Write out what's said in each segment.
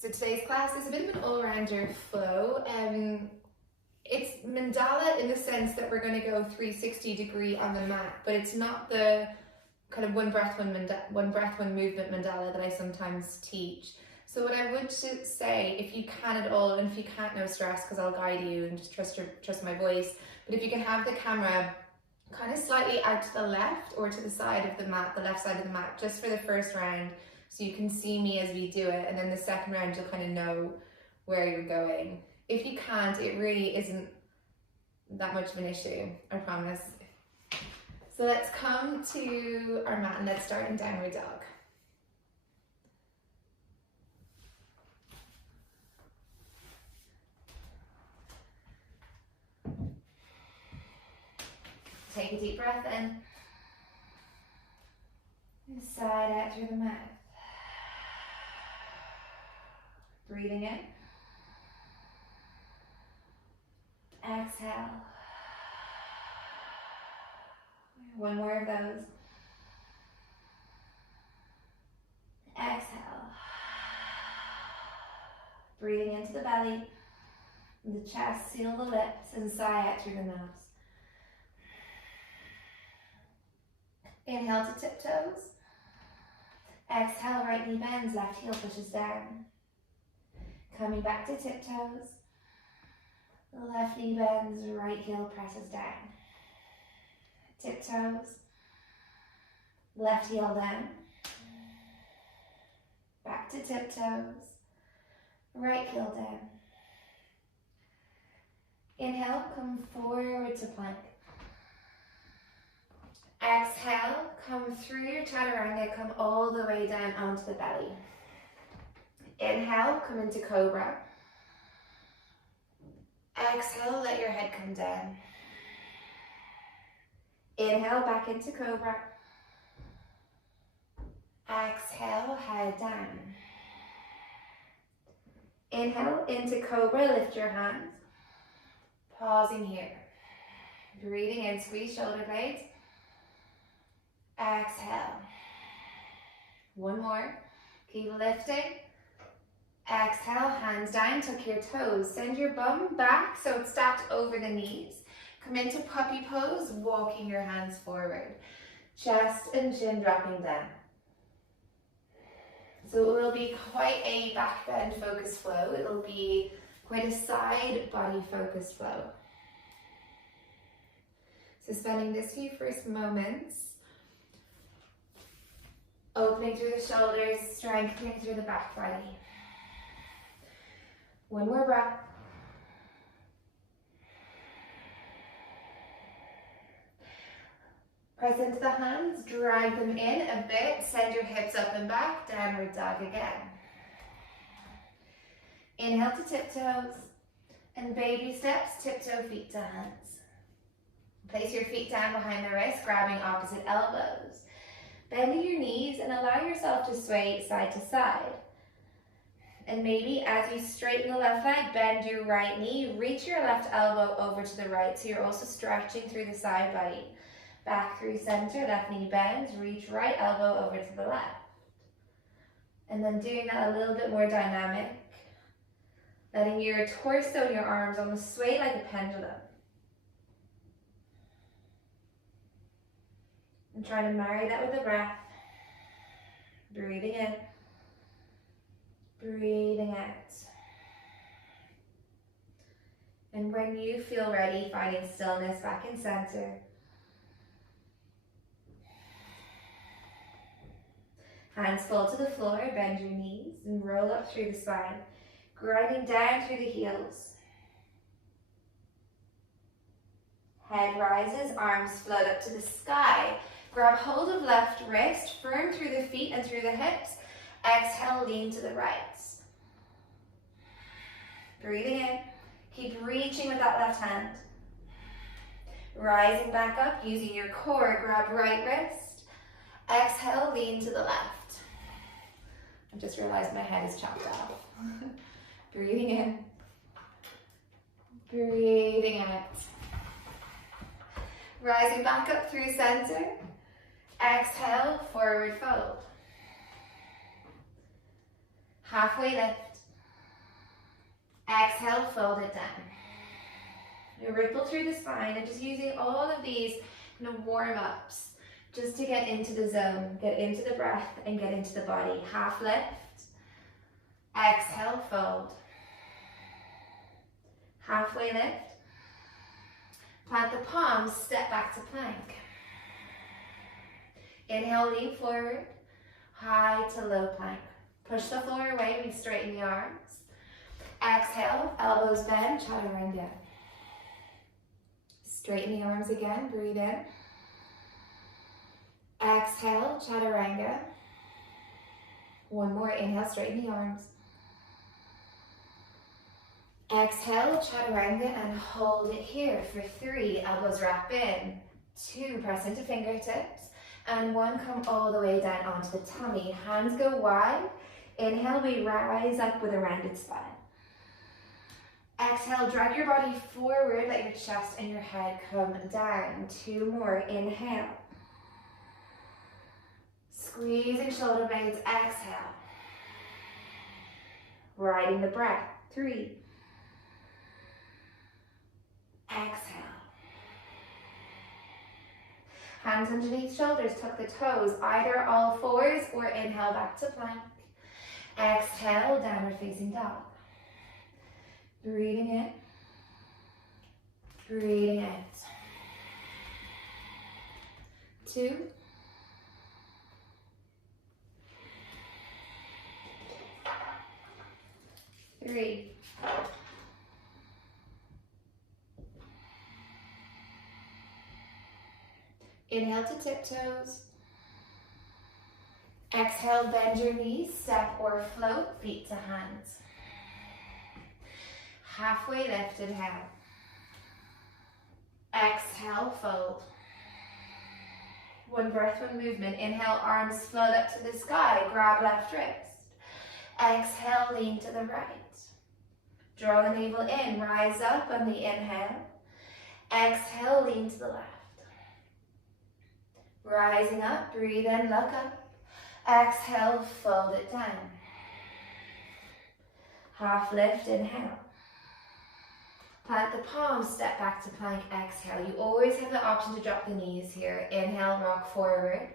So today's class is a bit of an all-rounder flow. It's mandala in the sense that we're going to go 360-degree on the mat, but it's not the kind of one breath, one movement mandala that I sometimes teach. So what I would say, if you can at all, and if you can't, no stress, because I'll guide you and just trust my voice, but if you can have the camera kind of slightly out to the left or to the side of the mat, the left side of the mat, just for the first round, so you can see me as we do it, and then the second round you'll kind of know where you're going. If you can't, it really isn't that much of an issue, I promise. So let's come to our mat and let's start in downward dog. Take a deep breath in. And sigh out through the mouth. Breathing in. Exhale. One more of those. Exhale. Breathing into the belly, the chest, seal the lips, and sigh out through the nose. Inhale to tiptoes. Exhale, right knee bends, left heel pushes down. Coming back to tiptoes. Left knee bends, right heel presses down. Tiptoes. Left heel down. Back to tiptoes. Right heel down. Inhale, come forward to plank. Exhale, come through your chaturanga, come all the way down onto the belly. Inhale, come into cobra. Exhale, let your head come down. Inhale, back into cobra. Exhale, head down. Inhale, into cobra, lift your hands. Pausing here. Breathing in, squeeze shoulder blades. Exhale. One more. Keep lifting. Exhale, hands down, tuck your toes. Send your bum back so it's stacked over the knees. Come into puppy pose, walking your hands forward. Chest and chin dropping down. So it will be quite a back bend focused flow. It will be quite a side body focused flow. So spending this few first moments opening through the shoulders, strengthening through the back body. One more breath. Press into the hands, drag them in a bit, send your hips up and back, downward dog again. Inhale to tiptoes, and baby steps, tiptoe feet to hands. Place your feet down behind the wrist, grabbing opposite elbows. Bending your knees and allow yourself to sway side to side. And maybe as you straighten the left leg, bend your right knee, reach your left elbow over to the right, so you're also stretching through the side body. Back through center, left knee bends, reach right elbow over to the left. And then doing that a little bit more dynamic, letting your torso and your arms almost sway like a pendulum. And trying to marry that with the breath. Breathing in. Breathing out. And when you feel ready, finding stillness back in center. Hands fall to the floor, bend your knees and roll up through the spine, grinding down through the heels. Head rises, arms float up to the sky. Grab hold of left wrist, firm through the feet and through the hips. Exhale, lean to the right. Breathing in. Keep reaching with that left hand. Rising back up, using your core, grab right wrist. Exhale, lean to the left. I just realized my head is chopped off. Breathing in. Breathing out. Rising back up through center. Exhale, forward fold. Halfway lift. Exhale, fold it down. You ripple through the spine and just using all of these kind of warm-ups just to get into the zone, get into the breath and get into the body. Half lift. Exhale, fold. Halfway lift. Plant the palms, step back to plank. Inhale, lean forward. High to low plank. Push the floor away, we straighten the arms. Exhale, elbows bend, chaturanga. Straighten the arms again, breathe in. Exhale, chaturanga. One more, inhale, straighten the arms. Exhale, chaturanga, and hold it here for 3. Elbows wrap in. 2, press into fingertips. And 1, come all the way down onto the tummy. Hands go wide. Inhale, we rise up with a rounded spine. Exhale, drag your body forward, let your chest and your head come down. 2 more, inhale. Squeezing shoulder blades, exhale. Riding the breath, 3. Exhale. Hands underneath shoulders, tuck the toes, either all fours or inhale back to plank. Exhale, downward facing dog. Breathing in, breathing out. 2. 3. Inhale to tiptoes. Exhale, bend your knees, step or float, feet to hands. Halfway lift, inhale. Exhale, fold. 1 breath, 1 movement. Inhale, arms float up to the sky, grab left wrist. Exhale, lean to the right. Draw the navel in, rise up on the inhale. Exhale, lean to the left. Rising up, breathe in, look up. Exhale, fold it down. Half lift, inhale. Plant the palms, step back to plank, exhale. You always have the option to drop the knees here. Inhale, rock forward.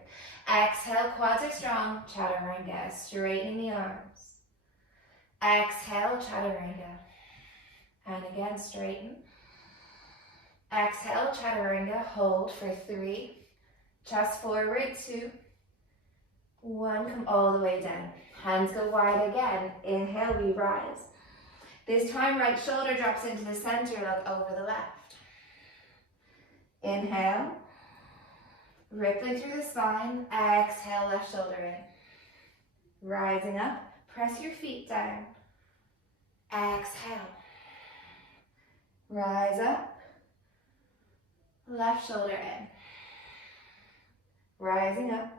Exhale, quads are strong, chaturanga, straightening the arms. Exhale, chaturanga. And again, straighten. Exhale, chaturanga, hold for 3. Chest forward, 2. 1, come all the way down. Hands go wide again. Inhale, we rise. This time, right shoulder drops into the center, look over the left. Inhale. Rippling through the spine. Exhale, left shoulder in. Rising up. Press your feet down. Exhale. Rise up. Left shoulder in. Rising up.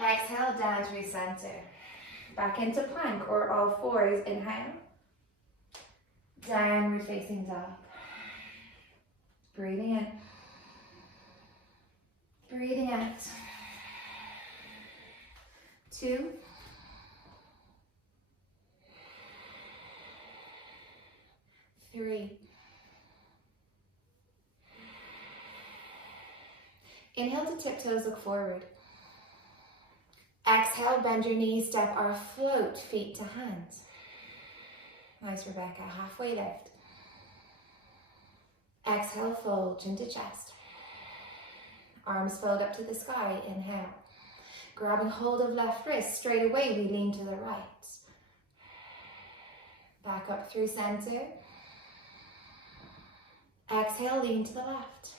Exhale, down through center. Back into plank or all fours. Inhale. Downward facing dog. Breathing in. Breathing out. 2. 3. Inhale to tiptoes, look forward. Exhale, bend your knees, step or float, feet to hands. Nice, Rebecca. Halfway lift. Exhale, fold, chin to chest. Arms fold up to the sky, inhale. Grabbing hold of left wrist, straight away we lean to the right. Back up through center. Exhale, lean to the left.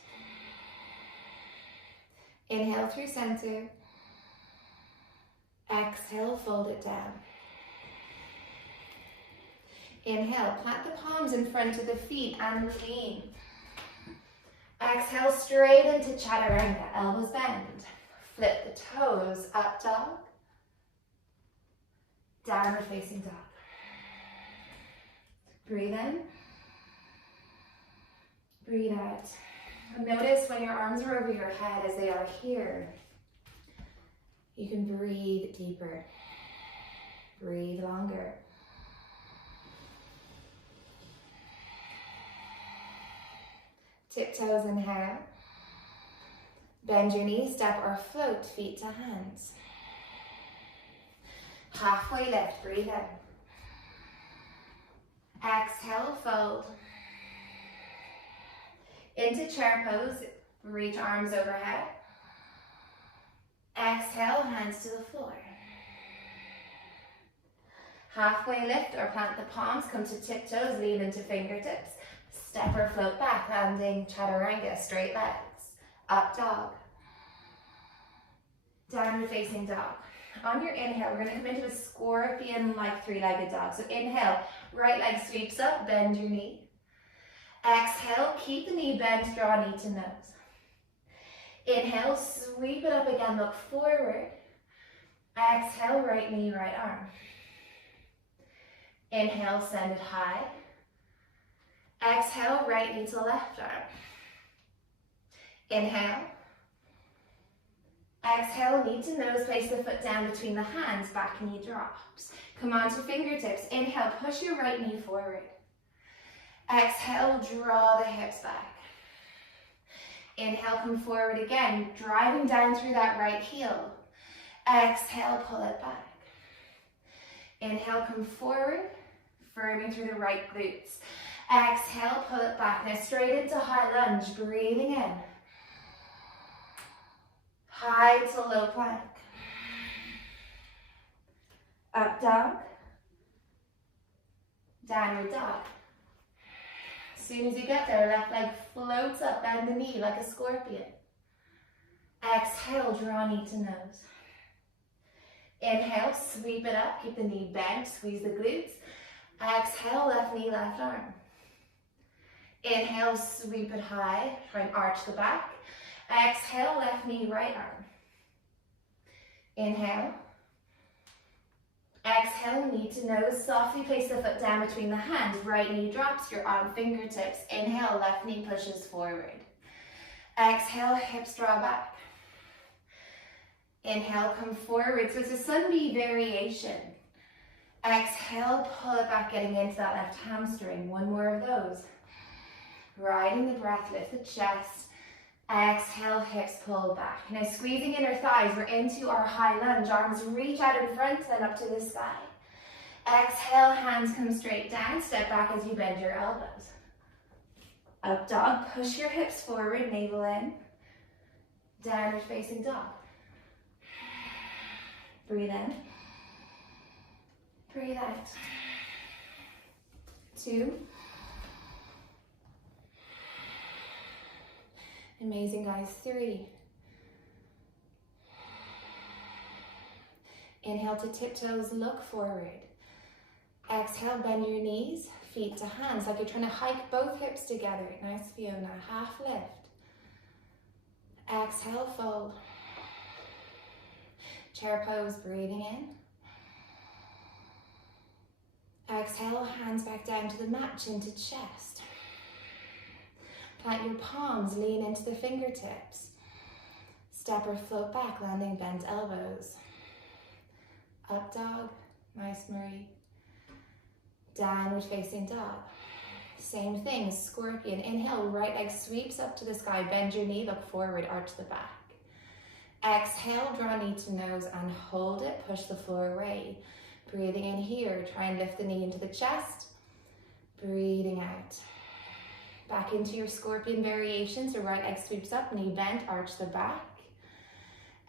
Inhale through center. Exhale, fold it down. Inhale, plant the palms in front of the feet and lean. Exhale, straight into chaturanga, elbows bend. Flip the toes, up dog. Downward facing dog. Breathe in. Breathe out. Notice when your arms are over your head as they are here. You can breathe deeper. Breathe longer. Tiptoes, inhale. Bend your knees, step or float, feet to hands. Halfway lift, breathe in. Exhale, fold. Into chair pose, reach arms overhead. Exhale, hands to the floor. Halfway lift or plant the palms, come to tiptoes, lean into fingertips. Step or float back, landing chaturanga, straight legs. Up dog. Downward facing dog. On your inhale, we're going to come into a scorpion-like three-legged dog. So inhale, right leg sweeps up, bend your knee. Exhale, keep the knee bent, draw knee to nose. Inhale, sweep it up again, look forward. Exhale, right knee, right arm. Inhale, send it high. Exhale, right knee to left arm. Inhale. Exhale, knee to nose, place the foot down between the hands, back knee drops. Come on to fingertips. Inhale, push your right knee forward. Exhale, draw the hips back. Inhale, come forward again, driving down through that right heel. Exhale, pull it back. Inhale, come forward, firming through the right glutes. Exhale, pull it back. Now straight into high lunge, breathing in. High to low plank. Up dog. Downward dog. As soon as you get there, left leg floats up, bend the knee like a scorpion. Exhale, draw knee to nose. Inhale, sweep it up, keep the knee bent, squeeze the glutes. Exhale, left knee, left arm. Inhale, sweep it high, try and arch the back. Exhale, left knee, right arm. Inhale. Exhale, knee to nose. Softly place the foot down between the hands. Right knee drops, your arm fingertips. Inhale, left knee pushes forward. Exhale, hips draw back. Inhale, come forward. So it's a sun-bee variation. Exhale, pull it back, getting into that left hamstring. One more of those. Riding the breath, lift the chest. Exhale, hips pull back. Now squeezing inner thighs, we're into our high lunge. Arms reach out in front, then up to the sky. Exhale, hands come straight down. Step back as you bend your elbows. Up dog, push your hips forward, navel in. Downward facing dog. Breathe in. Breathe out. 2. Amazing, guys. 3. Inhale to tiptoes, look forward. Exhale, bend your knees, feet to hands, like you're trying to hike both hips together. Nice, Fiona. Half lift. Exhale, fold. Chair pose, breathing in. Exhale, hands back down to the mat, chin to chest. Plant your palms, lean into the fingertips. Step or float back, landing bent elbows. Up dog, nice Marie. Downward facing dog. Same thing, scorpion. Inhale, right leg sweeps up to the sky, bend your knee, look forward, arch the back. Exhale, draw knee to nose and hold it, push the floor away. Breathing in here, try and lift the knee into the chest. Breathing out. Back into your scorpion variation, so right leg sweeps up, knee bent, arch the back.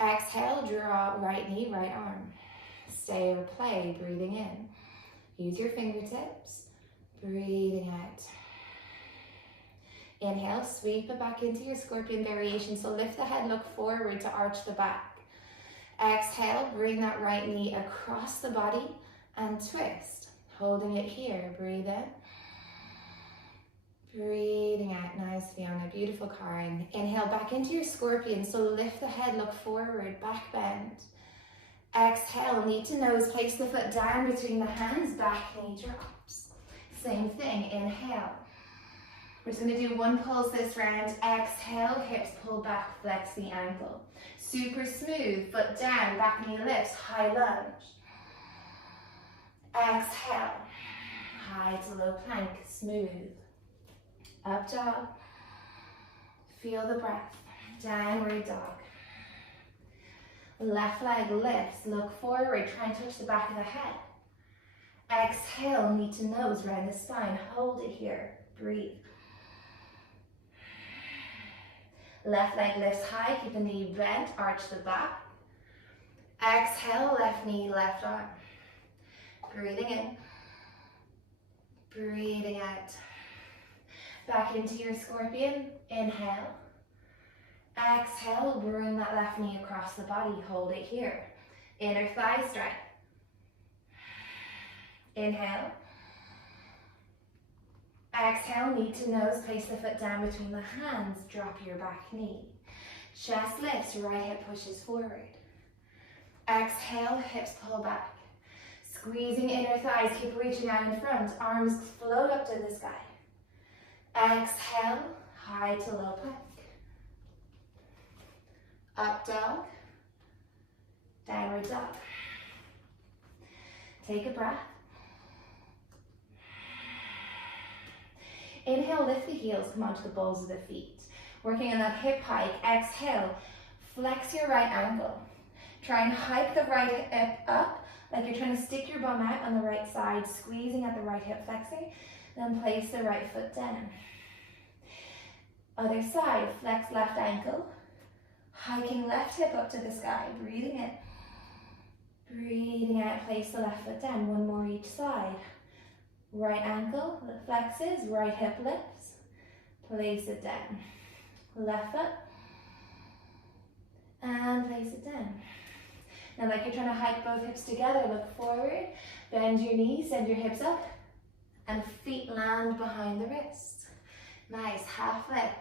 Exhale, draw right knee, right arm. Stay or play, breathing in. Use your fingertips, breathing out. Inhale, sweep it back into your scorpion variation, so lift the head, look forward to arch the back. Exhale, bring that right knee across the body and twist. Holding it here, breathe in. Breathing out, nice Fiona, beautiful Karen. Inhale back into your scorpion, so lift the head, look forward, back bend. Exhale, knee to nose, place the foot down between the hands, back knee drops. Same thing, inhale. We're just gonna do one pulse this round. Exhale, hips pull back, flex the ankle. Super smooth, foot down, back knee lifts, high lunge. Exhale, high to low plank, smooth. Up dog. Feel the breath. Downward dog. Left leg lifts, look forward, try and touch the back of the head. Exhale, knee to nose, round the spine, hold it here, breathe. Left leg lifts high, keep the knee bent, arch the back. Exhale, left knee, left arm. Breathing in, breathing out. Back into your scorpion, inhale. Exhale, bring that left knee across the body, hold it here. Inner thigh strength. Inhale. Exhale, knee to nose, place the foot down between the hands, drop your back knee. Chest lifts, right hip pushes forward. Exhale, hips pull back. Squeezing inner thighs, keep reaching out in front, arms float up to the sky. Exhale, high to low plank. Up dog, downward dog. Take a breath. Inhale, lift the heels, come onto the balls of the feet. Working on that hip hike, exhale, flex your right ankle. Try and hike the right hip up, like you're trying to stick your bum out on the right side, squeezing at the right hip flexor, then place the right foot down. Other side, flex left ankle, hiking left hip up to the sky, breathing in. Breathing out, place the left foot down, one more each side. Right ankle flexes, right hip lifts, place it down. Left foot, and place it down. Now like you're trying to hike both hips together, look forward, bend your knees, send your hips up, and feet land behind the wrists. Nice, half lift.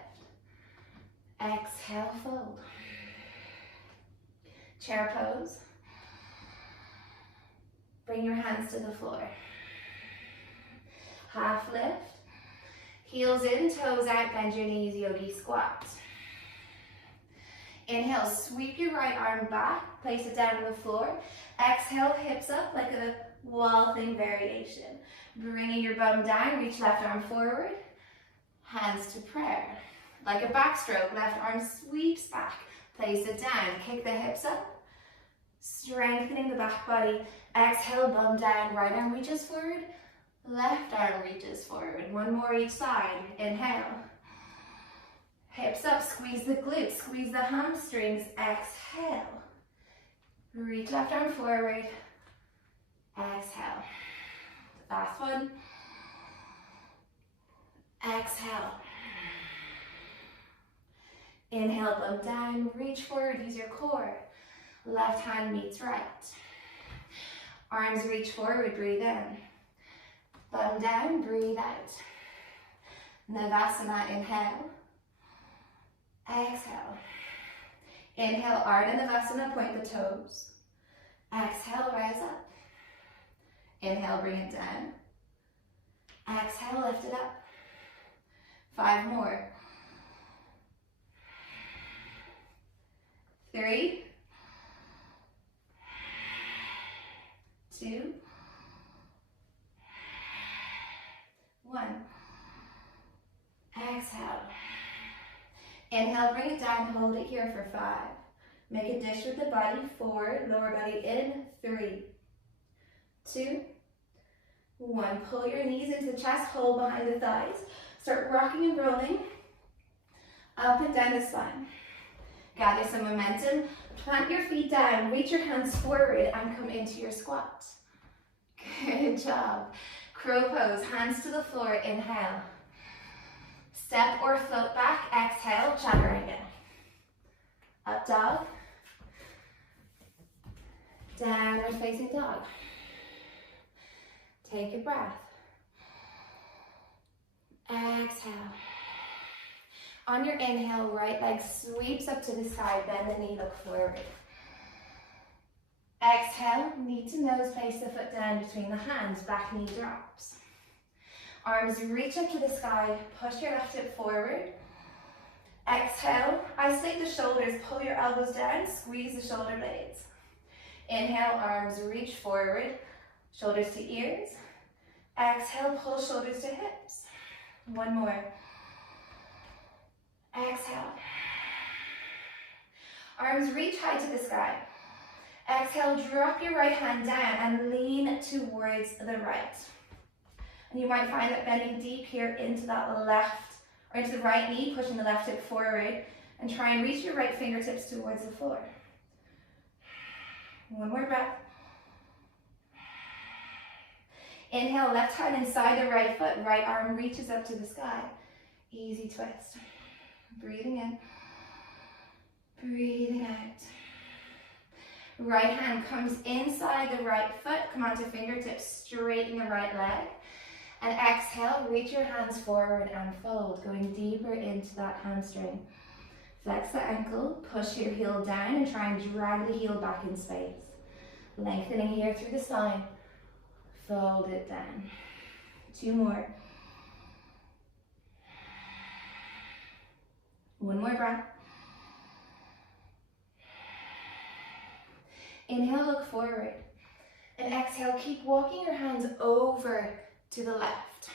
Exhale, fold. Chair pose. Bring your hands to the floor. Half lift. Heels in, toes out, bend your knees, yogi squat. Inhale, sweep your right arm back, place it down on the floor. Exhale, hips up like a wall thing variation. Bringing your bum down, reach left arm forward, hands to prayer. Like a backstroke, left arm sweeps back, place it down, kick the hips up, strengthening the back body. Exhale, bum down, right arm reaches forward, left arm reaches forward. One more each side. Inhale. Hips up, squeeze the glutes, squeeze the hamstrings. Exhale. Reach left arm forward. Exhale. Last one. Exhale. Inhale, bum down, reach forward, use your core. Left hand meets right. Arms reach forward, breathe in. Bum down, breathe out. Navasana, inhale. Exhale. Inhale, Ardha Navasana, point the toes. Exhale, rise up. Inhale, bring it down. Exhale, lift it up. 5 more. 3, 2, 1. Exhale. Inhale, bring it down, hold it here for 5. Make a dish with the body, 4, lower body in, 3, 2, 1. Pull your knees into the chest, hold behind the thighs. Start rocking and rolling up and down the spine. Gather some momentum, plant your feet down, reach your hands forward and come into your squat. Good job. Crow pose, hands to the floor, inhale. Step or float back, exhale, chaturanga. Up dog. Downward facing dog. Take a breath. Exhale. On your inhale, right leg sweeps up to the side, bend the knee, look forward. Exhale, knee to nose, place the foot down between the hands, back knee drops. Arms reach up to the sky, push your left hip forward. Exhale, isolate the shoulders, pull your elbows down, squeeze the shoulder blades. Inhale, arms reach forward, shoulders to ears. Exhale, pull shoulders to hips. 1 more. Exhale. Arms reach high to the sky. Exhale, drop your right hand down and lean towards the right. And you might find that bending deep here into that left, or into the right knee, pushing the left hip forward, and try and reach your right fingertips towards the floor. One more breath. Inhale, left hand inside the right foot, right arm reaches up to the sky. Easy twist. Breathing in, breathing out. Right hand comes inside the right foot, come onto fingertips, straighten the right leg. And exhale, reach your hands forward and fold, going deeper into that hamstring. Flex the ankle, push your heel down and try and drag the heel back in space. Lengthening here through the spine. Fold it down. 2 more. One more breath. Inhale, look forward. And exhale, keep walking your hands over to the left.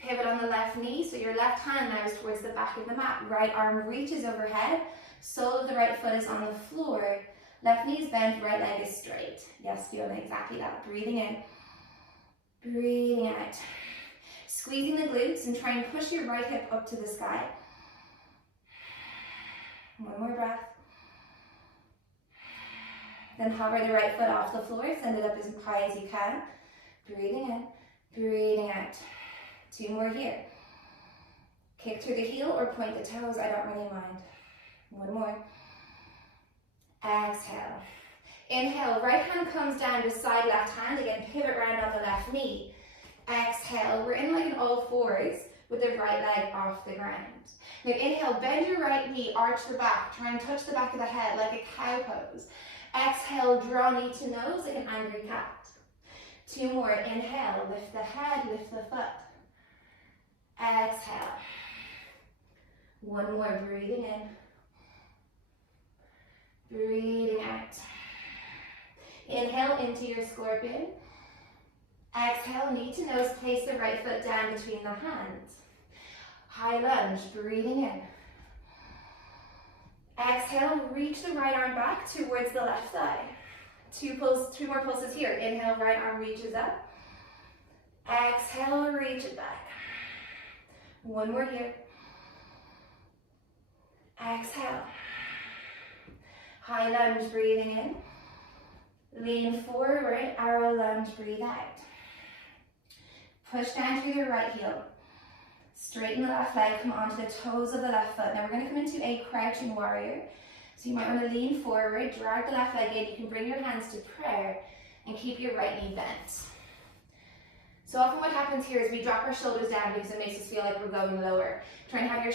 Pivot on the left knee, so your left hand now is towards the back of the mat. Right arm reaches overhead. Sole of the right foot is on the floor. Left knee is bent, right leg is straight. Yes, feeling exactly that. Breathing in. Breathing out. Squeezing the glutes and try and push your right hip up to the sky. One more breath. Then hover the right foot off the floor, send it up as high as you can. Breathing in, breathing out. 2 more here. Kick through the heel or point the toes, I don't really mind. 1 more. Exhale. Inhale, right hand comes down beside left hand. Again, pivot round on the left knee. Exhale, we're in like an all fours with the right leg off the ground. Now inhale, bend your right knee, arch the back, try and touch the back of the head like a cow pose. Exhale, draw knee to nose like an angry cat. 2 more, inhale, lift the head, lift the foot. Exhale. 1 more, breathing in. Breathing out. Inhale into your scorpion. Exhale, knee to nose, place the right foot down between the hands. High lunge, breathing in. Exhale, reach the right arm back towards the left thigh. 2 more pulses here. Inhale, right arm reaches up. Exhale, reach it back. 1 more here. Exhale. High lunge, breathing in. Lean forward, arrow lunge, breathe out. Push down through the right heel. Straighten the left leg, come onto the toes of the left foot. Now we're going to come into a crouching warrior. So you might want to lean forward, drag the left leg in. You can bring your hands to prayer and keep your right knee bent. So often what happens here is we drop our shoulders down because it makes us feel like we're going lower. Try and have your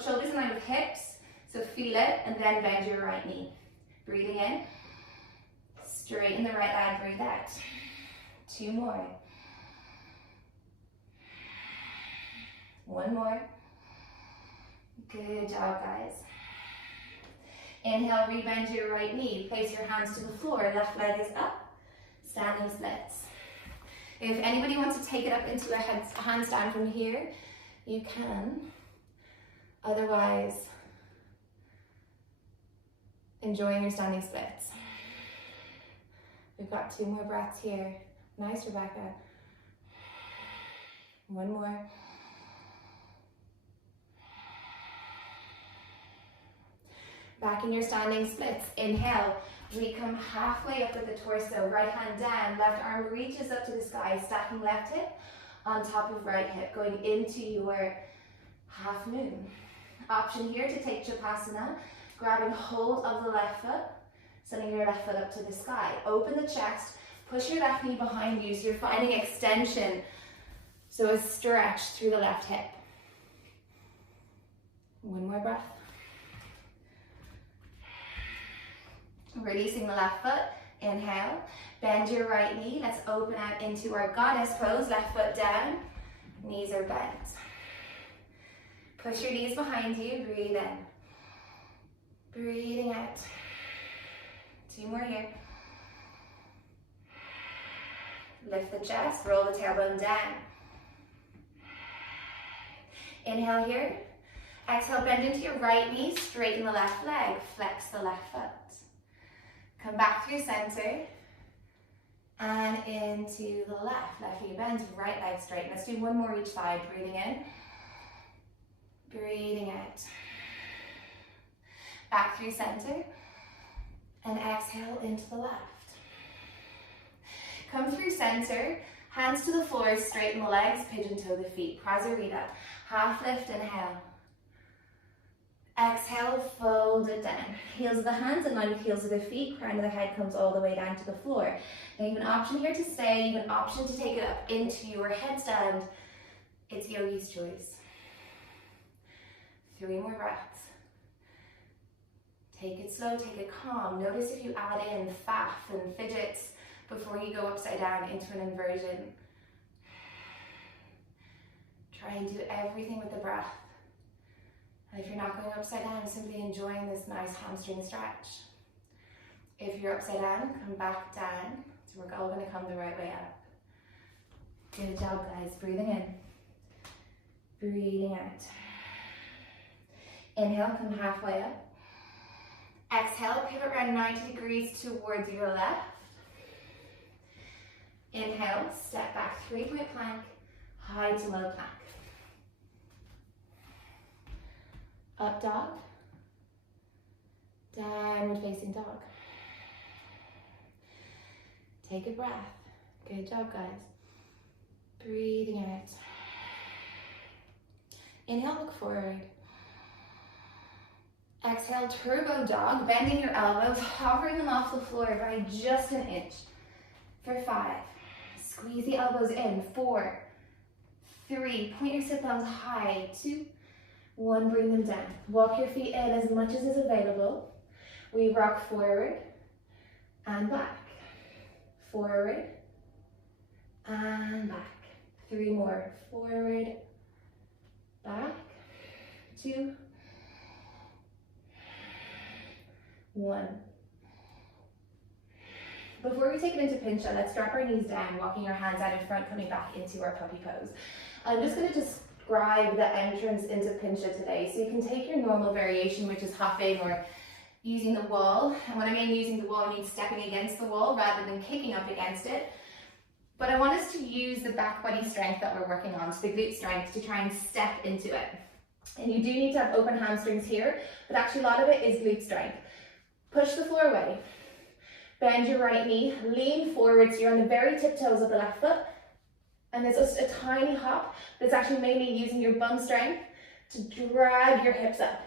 shoulders in line with hips. So feel it and then bend your right knee. Breathing in. Straighten the right leg, breathe out. 2 more. 1 more. Good job, guys. Inhale, rebend your right knee. Place your hands to the floor. Left leg is up. Standing splits. If anybody wants to take it up into a handstand from here, you can. Otherwise, enjoying your standing splits. We've got 2 more breaths here. Nice, Rebecca. 1 more. Back in your standing splits. Inhale, we come halfway up with the torso, right hand down, left arm reaches up to the sky, stacking left hip on top of right hip, going into your half moon. Option here to take Chapasana, grabbing hold of the left foot, sending your left foot up to the sky. Open the chest, push your left knee behind you so you're finding extension, so a stretch through the left hip. 1 more breath. Releasing the left foot, inhale, bend your right knee, let's open out into our goddess pose, left foot down, knees are bent. Push your knees behind you, breathe in. Breathing out. 2 more here. Lift the chest, roll the tailbone down. Inhale here, Exhale, bend into your right knee, straighten the left leg, flex the left foot. Come back through center and into the left. Left knee bends, right leg straight. Let's do one more each side. Breathing in, breathing out. Back through center and exhale into the left. Come through center, hands to the floor, straighten the legs, pigeon toe the feet. Prasarita, half lift, inhale. Exhale, fold it down. Heels of the hands in line with heels of the feet, crown of the head comes all the way down to the floor. Now you have an option here to stay, you have an option to take it up into your headstand. It's yogi's choice. 3 more breaths. Take it slow, take it calm. Notice if you add in faff and fidgets before you go upside down into an inversion. Try and do everything with the breath. And if you're not going upside down, simply enjoying this nice hamstring stretch. If you're upside down, come back down. So we're all going to come the right way up. Good job, guys. Breathing in. Breathing out. Inhale, come halfway up. Exhale, pivot around 90 degrees towards your left. Inhale, step back, 3-point plank, high to low plank. Up dog, downward facing dog. Take a breath. Good job, guys. Breathing out. Inhale, look forward. Exhale, turbo dog, bending your elbows, hovering them off the floor by just an inch. For 5, squeeze the elbows in. 4, 3, point your sit bones high. 2, 1, bring them down. Walk your feet in as much as is available. We rock forward and back. Forward and back. 3 more. Forward, back. 2, 1. Before we take it into pincha, let's drop our knees down, walking our hands out in front, coming back into our puppy pose. I'm just going to describe the entrance into pincha today. So you can take your normal variation, which is hopping or using the wall. And when I mean using the wall, I mean stepping against the wall rather than kicking up against it. But I want us to use the back body strength that we're working on, so the glute strength, to try and step into it. And you do need to have open hamstrings here, but actually a lot of it is glute strength. Push the floor away. Bend your right knee, lean forward so you're on the very tiptoes of the left foot. And there's just a tiny hop, but it's actually mainly using your bum strength to drag your hips up.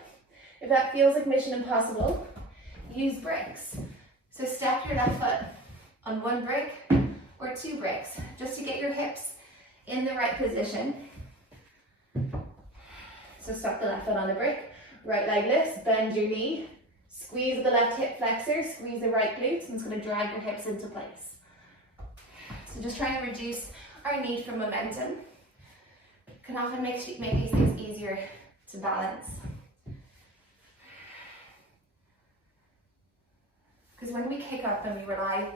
If that feels like mission impossible, use bricks. So step your left foot on 1 brick or 2 bricks, just to get your hips in the right position. So stop the left foot on the brick, right leg lifts, bend your knee, squeeze the left hip flexor, squeeze the right glutes, and it's going to drag your hips into place. So just trying to reduce our need for momentum. Can often make these things easier to balance. Because when we kick up and we rely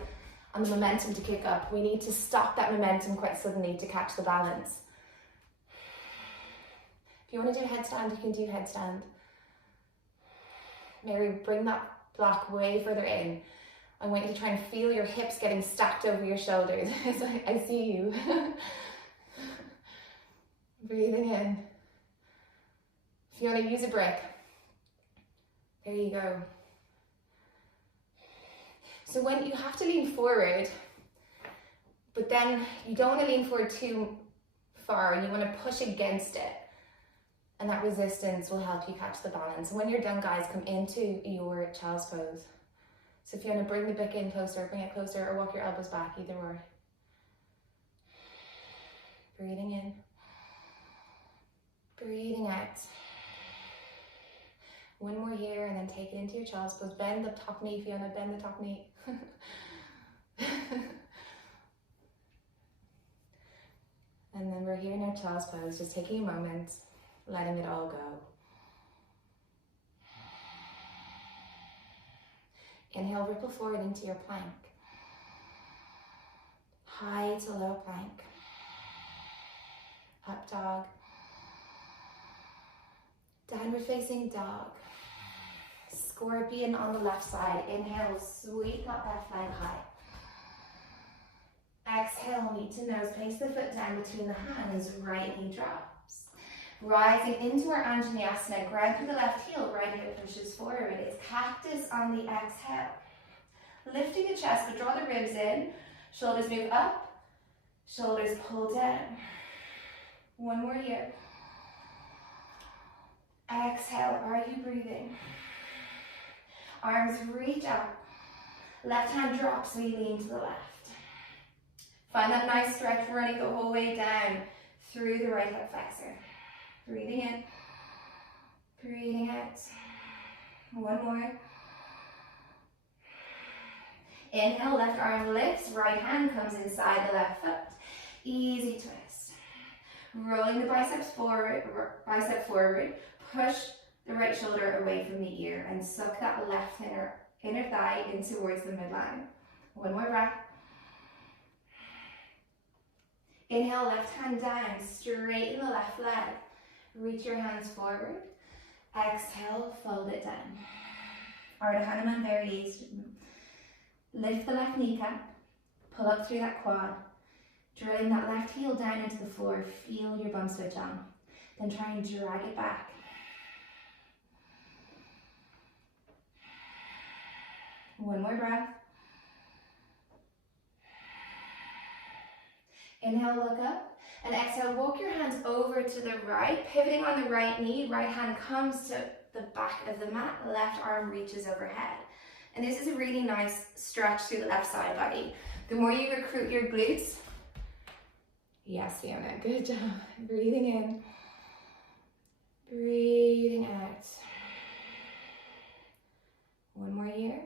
on the momentum to kick up, we need to stop that momentum quite suddenly to catch the balance. If you want to do headstand, you can do headstand. Mary, bring that block way further in. I want you to try and feel your hips getting stacked over your shoulders. I see you. Breathing in. If you want to use a brick, there you go. So when you have to lean forward, but then you don't want to lean forward too far, you want to push against it. And that resistance will help you catch the balance. When you're done, guys, come into your child's pose. So if you want to bring the brick in closer, bring it closer, or walk your elbows back, either or. Breathing in. Breathing out. 1 more here, and then take it into your child's pose. Bend the top knee if you want to bend the top knee. And then we're here in our child's pose, just taking a moment, letting it all go. Inhale, ripple forward into your plank. High to low plank. Up dog. Downward facing dog. Scorpion on the left side. Inhale, sweep that left leg high. Exhale, knee to nose. Place the foot down between the hands. Right knee drops. Rising into our Anjaneyasana. Ground through the left heel. Right hip pushes forward. It's cactus on the exhale. Lifting the chest, but draw the ribs in. Shoulders move up. Shoulders pull down. One more here. Exhale, are you breathing? Arms reach up. Left hand drops, we lean to the left. Find that nice stretch running the whole way down through the right hip flexor. Breathing in. Breathing out. One more. Inhale, left arm lifts, right hand comes inside the left foot. Easy twist. Rolling the biceps forward, bicep forward. Push the right shoulder away from the ear and suck that left inner thigh in towards the midline. One more breath. Inhale, left hand down, straighten the left leg. Reach your hands forward. Exhale, fold it down. Ardha Hanuman variation. Lift the left kneecap, pull up through that quad, drilling that left heel down into the floor, feel your bum switch on. Then try and drag it back. One more breath. Inhale, look up, and exhale, walk your hands over to the right, pivoting on the right knee, right hand comes to the back of the mat, left arm reaches overhead. And this is a really nice stretch through the left side body. The more you recruit your glutes, yes, Fiona, good job. Breathing in, breathing out. One more here.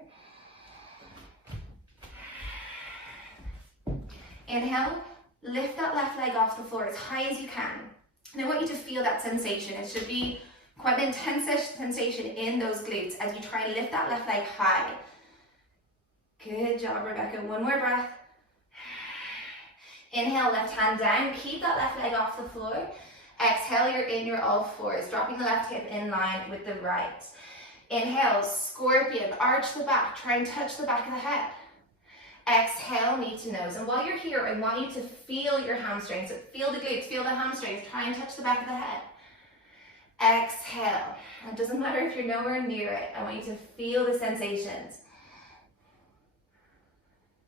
Inhale, lift that left leg off the floor as high as you can. And I want you to feel that sensation. It should be quite an intense sensation in those glutes as you try and lift that left leg high. Good job, Rebecca. One more breath. Inhale, left hand down. Keep that left leg off the floor. Exhale, you're in your all fours, dropping the left hip in line with the right. Inhale, scorpion, arch the back. Try and touch the back of the head. Exhale, knee to nose. And while you're here, I want you to feel your hamstrings. So feel the glutes, feel the hamstrings. Try and touch the back of the head. Exhale. It doesn't matter if you're nowhere near it. I want you to feel the sensations.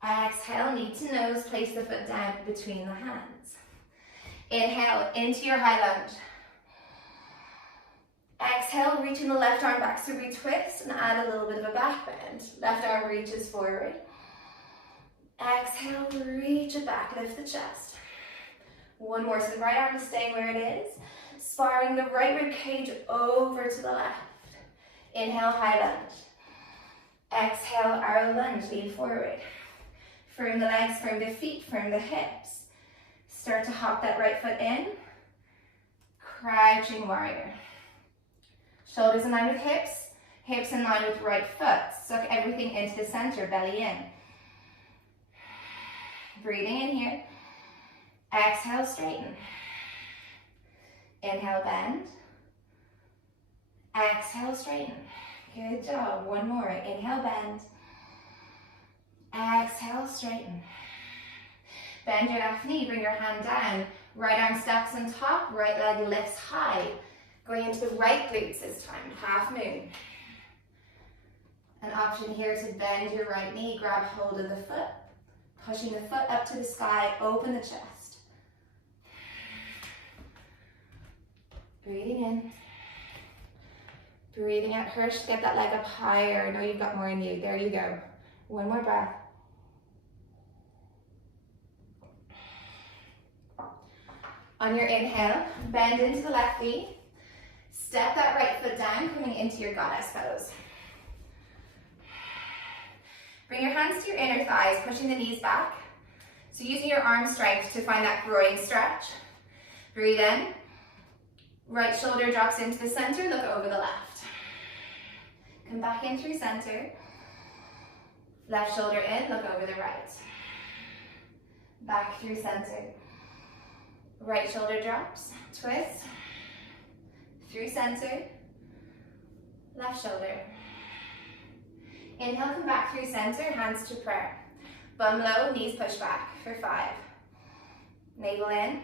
Exhale, knee to nose. Place the foot down between the hands. Inhale, into your high lunge. Exhale, reaching the left arm back. So we twist and add a little bit of a back bend. Left arm reaches forward. Exhale, reach it back, lift the chest. One more, so the right arm is staying where it is. Sparring the right rib cage over to the left. Inhale, high lunge. Exhale, arrow lunge, lean forward. Firm the legs, firm the feet, firm the hips. Start to hop that right foot in. Crouching warrior. Shoulders in line with hips, hips in line with right foot. Suck everything into the center, belly in. Breathing in here. Exhale, straighten. Inhale, bend. Exhale, straighten. Good job. One more. Inhale, bend. Exhale, straighten. Bend your left knee, bring your hand down. Right arm steps on top, right leg lifts high. Going into the right glutes this time, half moon. An option here to bend your right knee, grab hold of the foot. Pushing the foot up to the sky, open the chest. Breathing in. Breathing out. Hirsch, get that leg up higher. I know you've got more in you. There you go. One more breath. On your inhale, bend into the left knee. Step that right foot down, coming into your goddess pose. Bring your hands to your inner thighs, pushing the knees back. So using your arm strength to find that groin stretch. Breathe in. Right shoulder drops into the center, look over the left. Come back in through center. Left shoulder in, look over the right. Back through center. Right shoulder drops, twist. Through center, left shoulder. Inhale, come back through center, hands to prayer. Bum low, knees push back for 5. Navel in.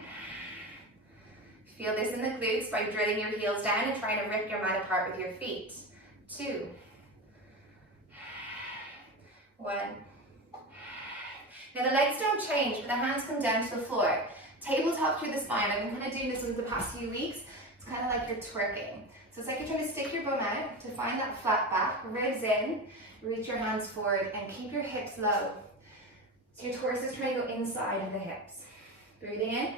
Feel this in the glutes by drilling your heels down and trying to rip your mat apart with your feet. 2. 1. Now the legs don't change, but the hands come down to the floor. Tabletop through the spine. I've been kind of doing this over the past few weeks. It's kind of like you're twerking. So it's like you're trying to stick your bum out to find that flat back, ribs in, reach your hands forward and keep your hips low. So your torso is trying to go inside of the hips. Breathing in,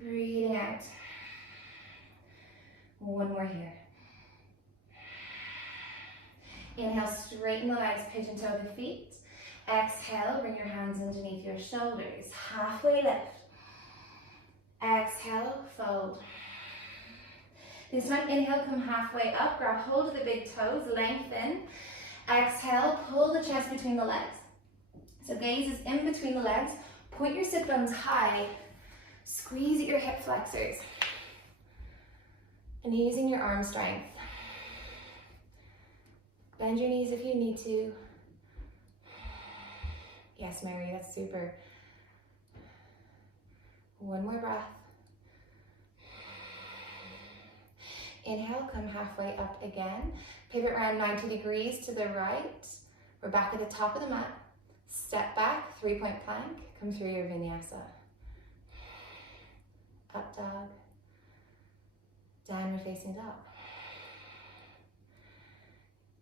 breathing out. 1 more here. Inhale, straighten the legs, pigeon toe the feet. Exhale, bring your hands underneath your shoulders. Halfway lift. Exhale, fold. This time, inhale, come halfway up. Grab hold of the big toes, lengthen. Exhale, pull the chest between the legs. So gaze is in between the legs. Point your sit bones high. Squeeze at your hip flexors. And using your arm strength. Bend your knees if you need to. Yes, Mary, that's super. 1 more breath. Inhale, come halfway up again. Pivot around 90 degrees to the right. We're back at the top of the mat. Step back, 3-point plank. Come through your vinyasa. Up dog. Downward facing dog.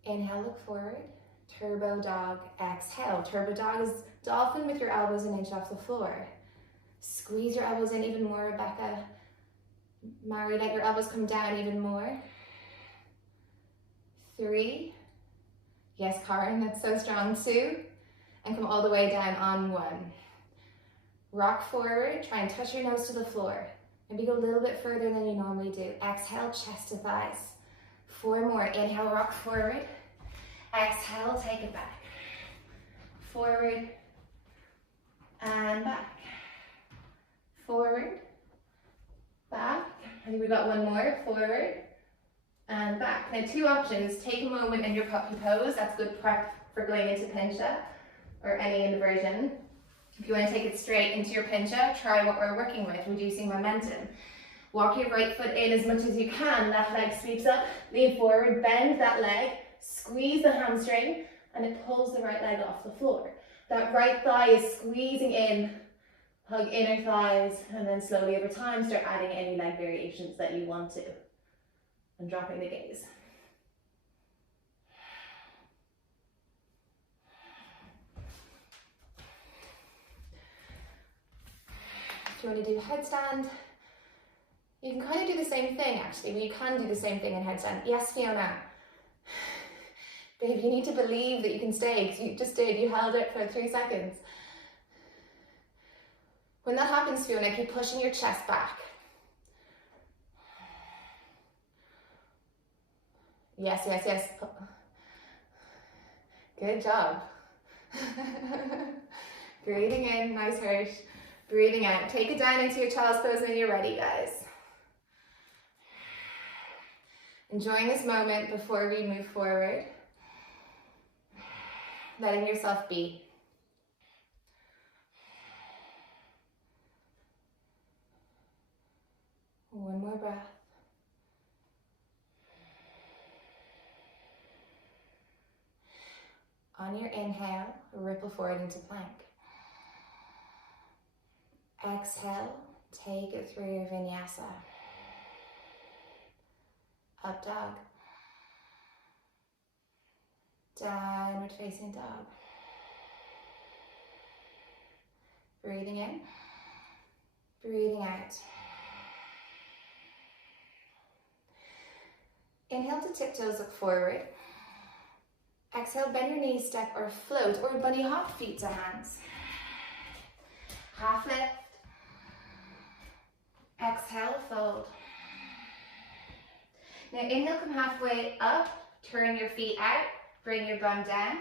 Inhale, look forward. Turbo dog, exhale. Turbo dog is dolphin with your elbows an inch off the floor. Squeeze your elbows in even more, Rebecca. Mary, let your elbows come down even more. 3. Yes, Karen, that's so strong. 2. And come all the way down on 1. Rock forward, try and touch your nose to the floor. Maybe go a little bit further than you normally do. Exhale, chest to thighs. 4 more. Inhale, rock forward. Exhale, take it back. Forward and back. Forward, back. I think we got 1 more. Forward and back. Now 2 options. Take a moment in your puppy pose. That's good prep for going into pincha or any inversion. If you want to take it straight into your pincha, try what we're working with, reducing momentum. Walk your right foot in as much as you can. Left leg sweeps up, lean forward, bend that leg, squeeze the hamstring, and it pulls the right leg off the floor. That right thigh is squeezing in, hug inner thighs, and then slowly over time start adding any leg variations that you want to. And dropping the gaze. If you want to do headstand, you can kind of do the same thing actually, but you can do the same thing in headstand. Yes, Fiona. Babe, you need to believe that you can stay, because you just did, you held it for 3 seconds. When that happens, Fiona, keep pushing your chest back. Yes, yes, yes. Good job. Breathing in, nice Hirsch. Breathing out. Take it down into your child's pose when you're ready, guys. Enjoying this moment before we move forward. Letting yourself be. One more breath. On your inhale, ripple forward into plank. Exhale, take it through your vinyasa. Up dog. Downward facing dog. Breathing in, breathing out. Inhale to tiptoes, look forward. Exhale, bend your knees, step or float, or bunny hop, feet to hands. Half lift. Exhale, fold. Now inhale, come halfway up, turn your feet out, bring your bum down,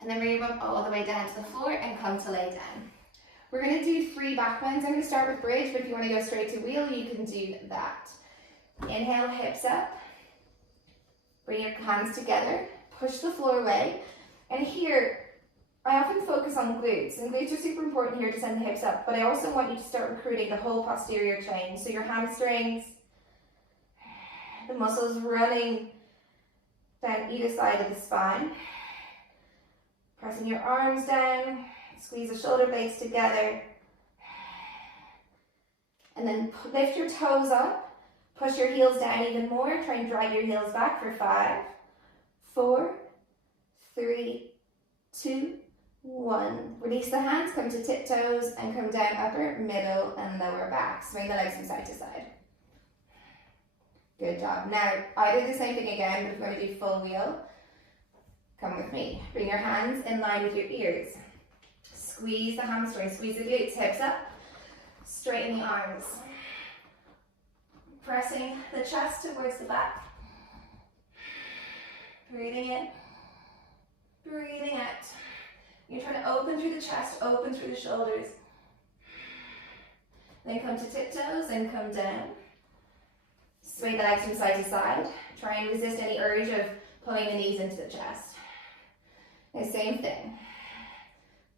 and then bring your bum all the way down to the floor and come to lay down. We're going to do 3 back bends. I'm going to start with bridge, but if you want to go straight to wheel, you can do that. Inhale, hips up. Bring your hands together, push the floor away. And here, I often focus on glutes, and glutes are super important here to send the hips up, but I also want you to start recruiting the whole posterior chain. So your hamstrings, the muscles running down either side of the spine. Pressing your arms down, squeeze the shoulder blades together. And then lift your toes up, push your heels down even more, try and drag your heels back for 5, 4, 3, 2, 1. Release the hands, come to tiptoes, and come down upper, middle, and lower back. Swing the legs from side to side. Good job. Now, I do the same thing again, but if we're going to do full wheel, come with me. Bring your hands in line with your ears. Squeeze the hamstring, squeeze the glutes, hips up. Straighten the arms. Pressing the chest towards the back. Breathing in. Breathing out. You're trying to open through the chest, open through the shoulders. Then come to tiptoes and come down. Sway the legs from side to side. Try and resist any urge of pulling the knees into the chest. The same thing.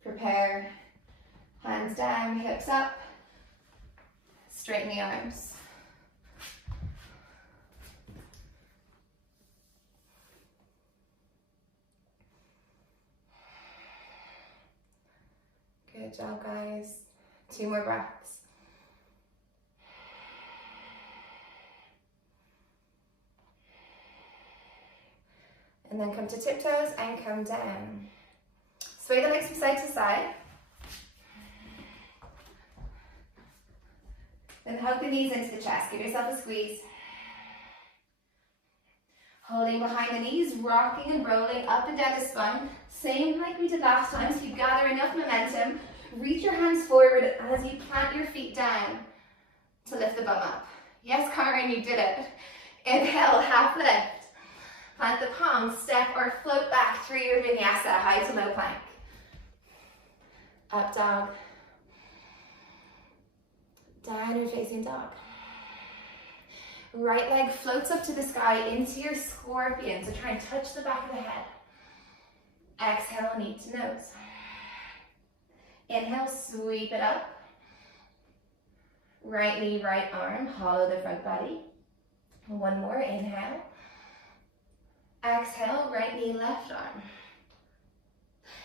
Prepare. Hands down, hips up. Straighten the arms. Good job, guys. 2 more breaths. And then come to tiptoes and come down. Sway the legs from side to side. Then hug the knees into the chest. Give yourself a squeeze. Holding behind the knees, rocking and rolling up and down the spine. Same like we did last time. So you gather enough momentum. Reach your hands forward as you plant your feet down to lift the bum up. Yes, Karen, you did it. Inhale, half lift. Plant the palms, step or float back through your vinyasa, high to low plank. Up dog. Downward facing dog. Right leg floats up to the sky into your scorpion, so try and touch the back of the head. Exhale, knee to nose. Inhale, sweep it up. Right knee, right arm, hollow the front body. One more, inhale. Exhale, right knee, left arm.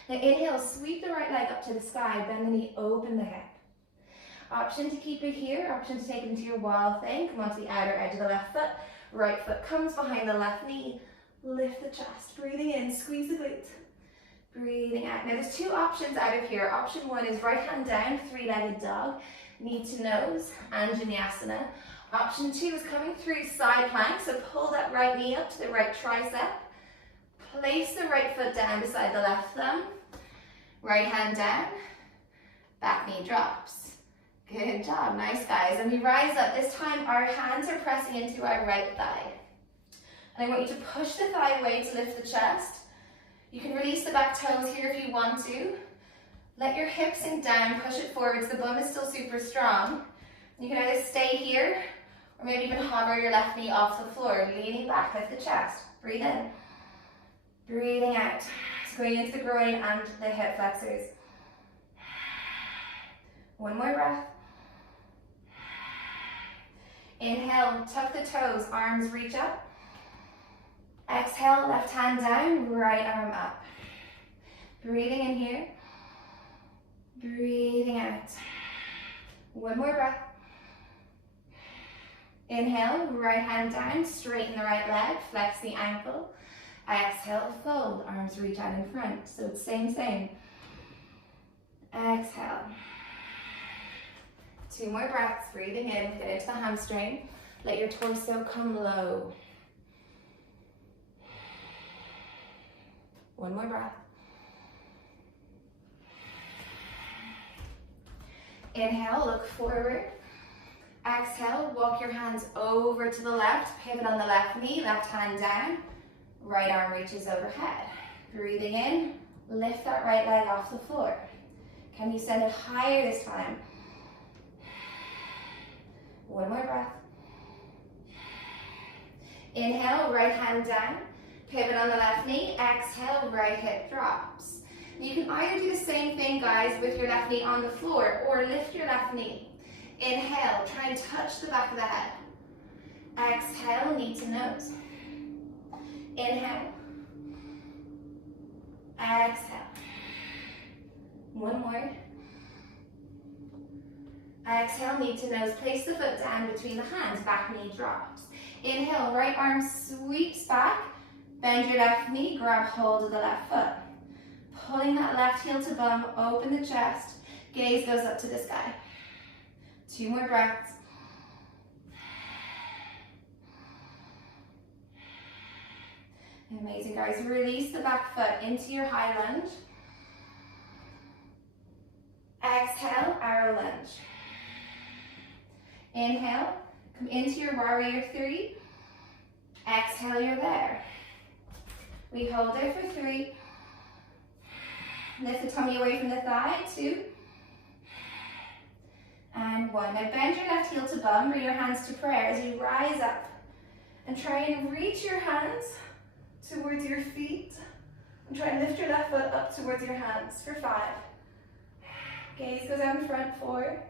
Now inhale, sweep the right leg up to the sky, bend the knee, open the hip. Option to keep it here, option to take it into your wild thing. Come onto the outer edge of the left foot. Right foot comes behind the left knee. Lift the chest, breathing in, squeeze the glutes. Breathing out. Now there's 2 options out of here. Option 1 is right hand down, 3-legged dog, knee to nose, Anjaneyasana. Option 2 is coming through side plank, so pull that right knee up to the right tricep. Place the right foot down beside the left thumb. Right hand down, back knee drops. Good job, nice guys. And we rise up. This time our hands are pressing into our right thigh. And I want you to push the thigh away to lift the chest. You can release the back toes here if you want to. Let your hips sink down, push it forwards. The bum is still super strong. You can either stay here or maybe even hover your left knee off the floor, leaning back, lift the chest. Breathe in. Breathing out. Going into the groin and the hip flexors. One more breath. Inhale, tuck the toes, arms reach up. Exhale, left hand down, right arm up. Breathing in here. Breathing out. One more breath. Inhale, right hand down, straighten the right leg, flex the ankle. Exhale, fold, arms reach out in front. So it's same. Exhale. 2 more breaths, breathing in, get into the hamstring. Let your torso come low. One more breath. Inhale, look forward. Exhale, walk your hands over to the left, pivot on the left knee, left hand down, right arm reaches overhead. Breathing in, lift that right leg off the floor. Can you send it higher this time? One more breath. Inhale, right hand down, Pivot on the left knee, exhale, right hip drops. You can either do the same thing, guys, with your left knee on the floor or lift your left knee. Inhale, try and touch the back of the head. Exhale, knee to nose. Inhale. Exhale. One more. Exhale, knee to nose. Place the foot down between the hands, back knee drops. Inhale, right arm sweeps back. Bend your left knee, grab hold of the left foot. Pulling that left heel to bum, open the chest. Gaze goes up to the sky. 2 more breaths. Amazing, guys. Release the back foot into your high lunge. Exhale, arrow lunge. Inhale, come into your warrior 3. Exhale, you're there. We hold it for 3. Lift the tummy away from the thigh, 2. And 1. Now bend your left heel to bum, bring your hands to prayer as you rise up. And try and reach your hands towards your feet. And try and lift your left foot up towards your hands for 5. Gaze goes out in front, 4.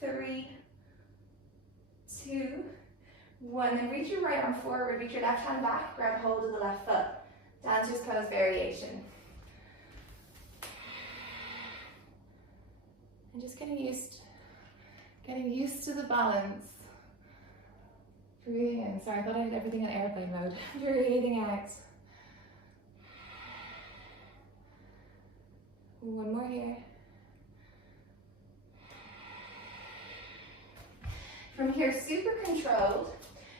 3, 2, 1. Then reach your right arm forward, reach your left hand back, grab hold of the left foot. Dancer's pose variation. And just getting used to the balance. Breathing in. Sorry, I thought I had everything in airplane mode. Breathing out. One more here. From here, super controlled.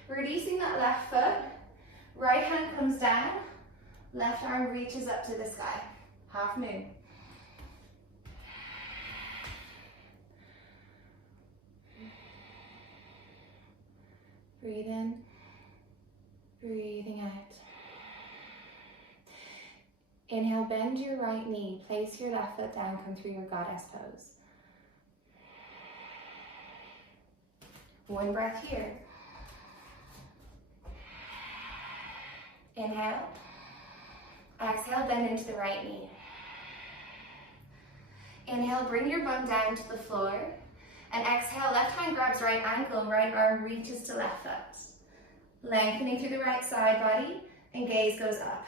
Releasing that left foot. Right hand comes down. Left arm reaches up to the sky. Half moon. Breathe in. Breathing out. Inhale, bend your right knee. Place your left foot down. Come through your goddess pose. 1 breath here. Inhale. Exhale, bend into the right knee. Inhale, bring your bum down to the floor. And exhale, left hand grabs right ankle, right arm reaches to left foot. Lengthening through the right side body, and gaze goes up.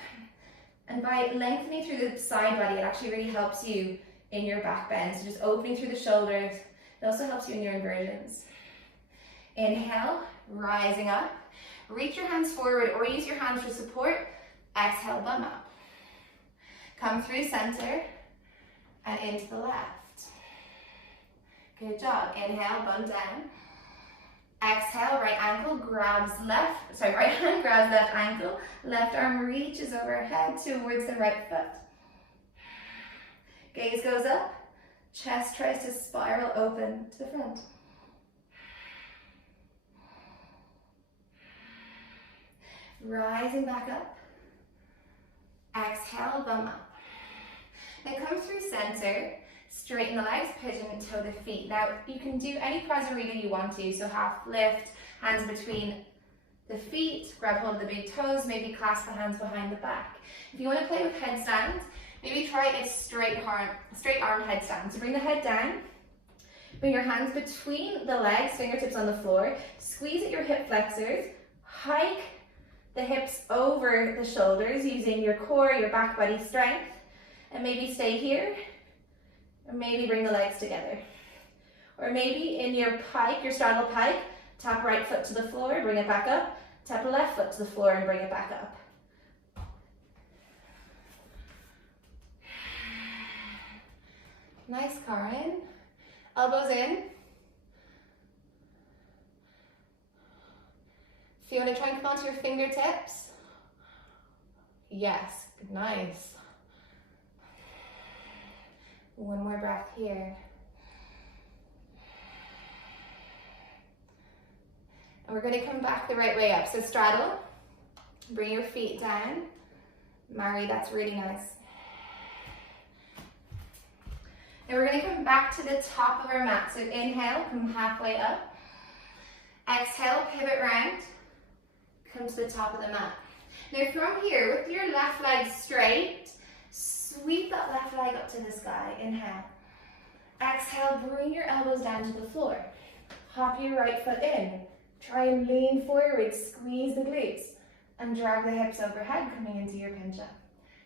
And by lengthening through the side body, it actually really helps you in your back bend. So just opening through the shoulders. It also helps you in your inversions. Inhale, rising up. Reach your hands forward or use your hands for support. Exhale, bum up. Come through center and into the left. Good job. Inhale, bum down. Exhale, right hand grabs left ankle. Left arm reaches overhead towards the right foot. Gaze goes up. Chest tries to spiral open to the front. Rising back up. Exhale, bum up. Now come through center, straighten the legs, pigeon toe the feet. Now you can do any prasarita you want to, so half lift, hands between the feet, grab hold of the big toes, maybe clasp the hands behind the back. If you want to play with headstands, maybe try a straight arm headstand. So bring the head down, bring your hands between the legs, fingertips on the floor, squeeze at your hip flexors, hike the hips over the shoulders using your core, your back body strength, and maybe stay here, or maybe bring the legs together. Or maybe in your pike, your straddle pike, tap right foot to the floor, bring it back up, tap left foot to the floor and bring it back up. Nice, Karen. Elbows in. Fiona, try and come onto your fingertips. Yes, nice. One more breath here. And we're going to come back the right way up. So straddle, bring your feet down. Mary, that's really nice. And we're going to come back to the top of our mat. So inhale, come halfway up. Exhale, pivot round. come to the top of the mat. Now from here, with your left leg straight, sweep that left leg up to the sky. Inhale. Exhale, bring your elbows down to the floor. Hop your right foot in. Try and lean forward, squeeze the glutes, and drag the hips overhead, coming into your pincha.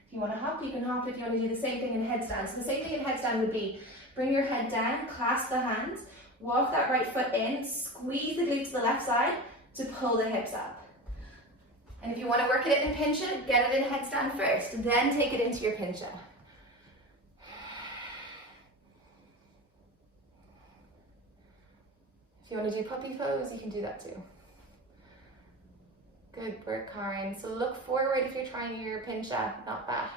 If you want to hop, you can hop. If you want to do the same thing in headstand. So the same thing in headstand would be, bring your head down, clasp the hands, walk that right foot in, squeeze the glute to the left side to pull the hips up. And if you want to work it in pincha, get it in headstand first, then take it into your pincha. If you want to do puppy pose, you can do that too. Good work, Karen. So look forward if you're trying your pincha, not back.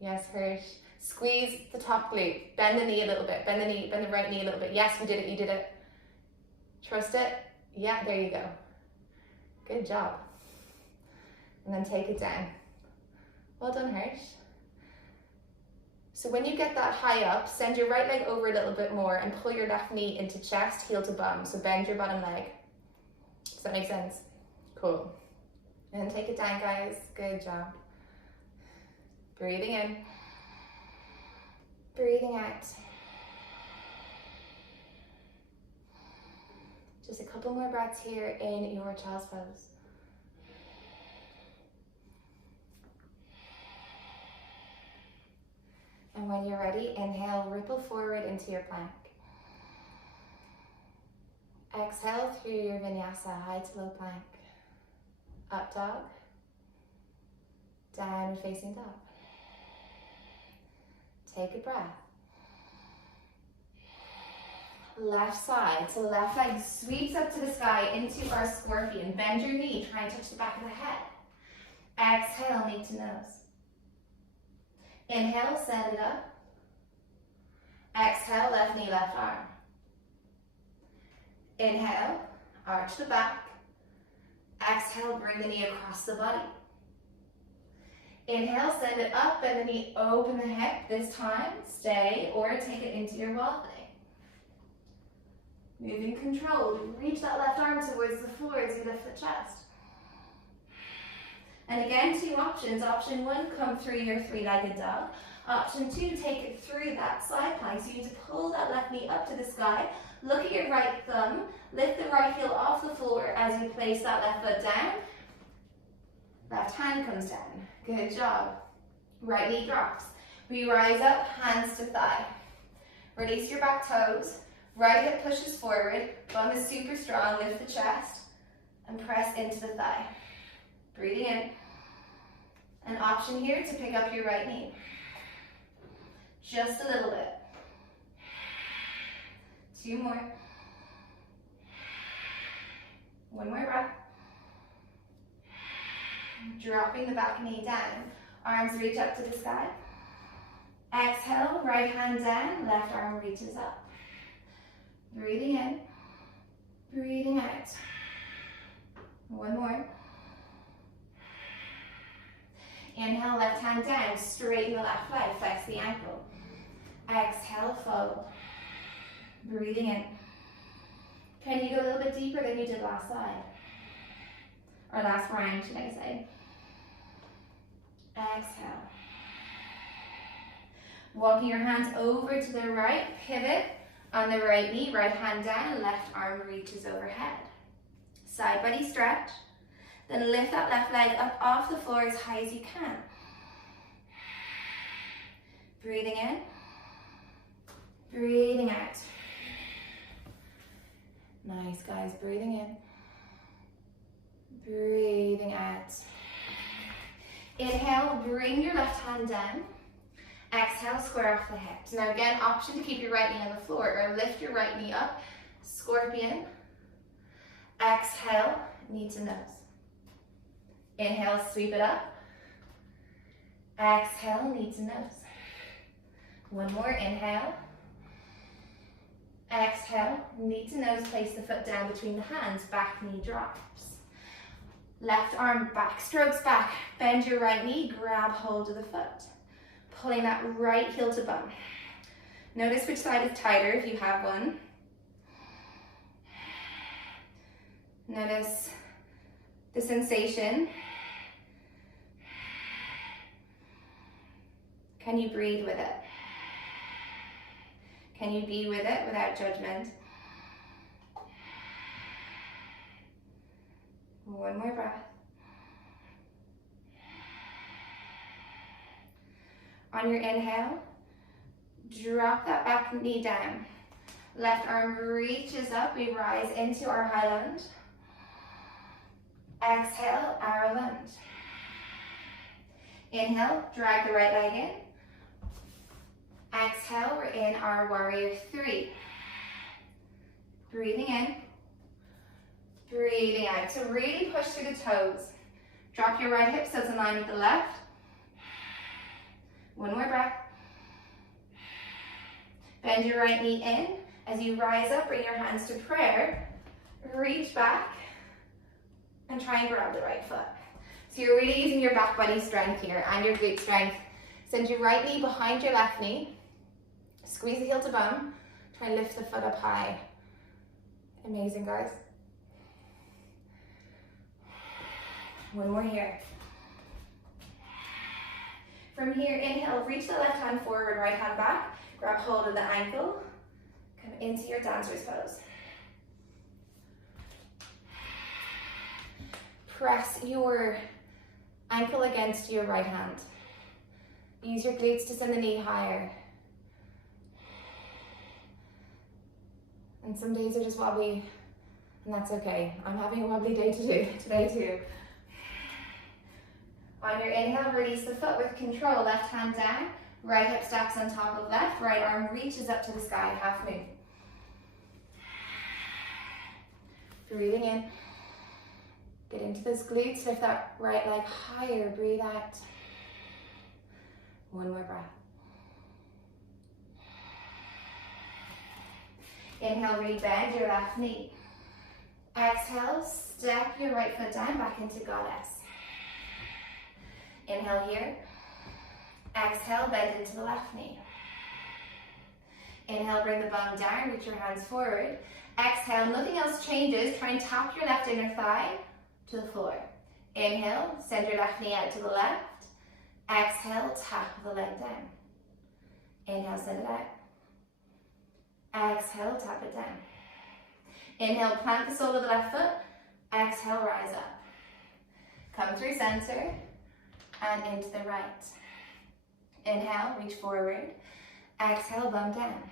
Yes, Hirsch. Squeeze the top glute. Bend the knee a little bit. Bend the knee, bend the right knee a little bit. Yes, you did it, you did it. Trust it. Yeah, there you go. Good job. And then take it down. Well done, Hirsch. So when you get that high up, send your right leg over a little bit more and pull your left knee into chest, heel to bum. So bend your bottom leg. Does that make sense? Cool. And then take it down, guys. Good job. Breathing in. Breathing out. Just a couple more breaths here in your child's pose. And when you're ready, inhale, ripple forward into your plank. Exhale through your vinyasa, high to low plank. Up dog. Downward facing dog. Take a breath. Left side, so the left leg sweeps up to the sky into our scorpion. Bend your knee, try and touch the back of the head. Exhale, knee to nose. Inhale, send it up. Exhale, left knee, left arm. Inhale, arch the back. Exhale, bring the knee across the body. Inhale, send it up, bend the knee, open the hip. This time, stay or take it into your waddling. Moving controlled, reach that left arm towards the floor as you lift the chest. And again, two options. Option one, come through your three-legged dog. Option two, take it through that side plank. So you need to pull that left knee up to the sky. Look at your right thumb. Lift the right heel off the floor as you place that left foot down. Left hand comes down. Good job. Right knee drops. We rise up, hands to thigh. Release your back toes. Right hip pushes forward. Bum is super strong. Lift the chest and press into the thigh. Breathing in. An option here to pick up your right knee. Just a little bit. Two more. One more breath. Dropping the back knee down. Arms reach up to the sky. Exhale, right hand down, left arm reaches up. Breathing in. Breathing out. One more. Inhale, left hand down, straighten the left leg, flex the ankle. Exhale, fold. Breathing in. Can you go a little bit deeper than you did last side? Or last round, should I say. Exhale. Walking your hands over to the right, pivot on the right knee, right hand down, left arm reaches overhead. Side body stretch. Then lift that left leg up off the floor as high as you can. Breathing in. Breathing out. Nice, guys. Breathing in. Breathing out. Inhale, bring your left hand down. Exhale, square off the hips. Now again, option to keep your right knee on the floor or lift your right knee up. Scorpion. Exhale, knee to nose. Inhale, sweep it up. Exhale, knee to nose. One more, inhale. Exhale, knee to nose, place the foot down between the hands, back knee drops. Left arm back, strokes back, bend your right knee, grab hold of the foot. Pulling that right heel to bum. Notice which side is tighter if you have one. Notice the sensation. Can you breathe with it? Can you be with it without judgment? One more breath. On your inhale, drop that back knee down. Left arm reaches up, we rise into our high lunge. Exhale, our lunge. Inhale, drag the right leg in. Exhale, we're in our warrior three. Breathing in, breathing out. So really push through the toes. Drop your right hip so it's in line with the left. One more breath. Bend your right knee in. As you rise up, bring your hands to prayer. Reach back and try and grab the right foot. So you're really using your back body strength here and your glute strength. Send your right knee behind your left knee. Squeeze the heel to bum. Try and lift the foot up high. Amazing, guys. One more here. From here, inhale, reach the left hand forward, right hand back. Grab hold of the ankle. Come into your dancer's pose. Press your ankle against your right hand. Use your glutes to send the knee higher. And some days are just wobbly, and that's okay. I'm having a wobbly day today too. On your inhale, release the foot with control. Left hand down, right hip stacks on top of left, right arm reaches up to the sky, half moon. Breathing in. Get into those glutes, lift that right leg higher, breathe out. One more breath. Inhale, rebend your left knee. Exhale, step your right foot down back into goddess. Inhale here. Exhale, bend into the left knee. Inhale, bring the bum down, reach your hands forward. Exhale, nothing else changes. Try and tap your left inner thigh to the floor. Inhale, send your left knee out to the left. Exhale, tap the leg down. Inhale, send it out. Exhale, tap it down. Inhale, plant the sole of the left foot. Exhale, rise up. Come through center and into the right. Inhale, reach forward. Exhale, bum down.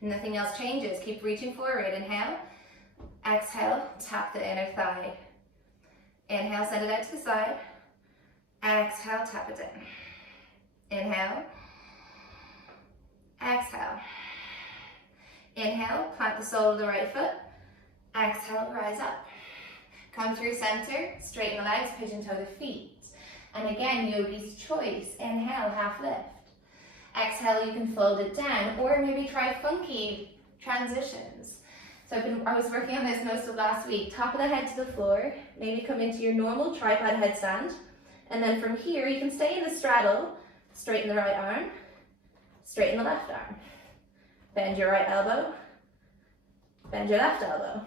Nothing else changes. Keep reaching forward. Inhale. Exhale, tap the inner thigh. Inhale, send it out to the side. Exhale, tap it down. Inhale. Exhale. Inhale, plant the sole of the right foot. Exhale, rise up. Come through center, straighten the legs, pigeon toe the feet. And again, yogi's choice. Inhale, half lift. Exhale, you can fold it down, or maybe try funky transitions. So I was working on this most of last week. Top of the head to the floor, maybe come into your normal tripod headstand. And then from here, you can stay in the straddle, straighten the right arm, straighten the left arm. Bend your right elbow, bend your left elbow.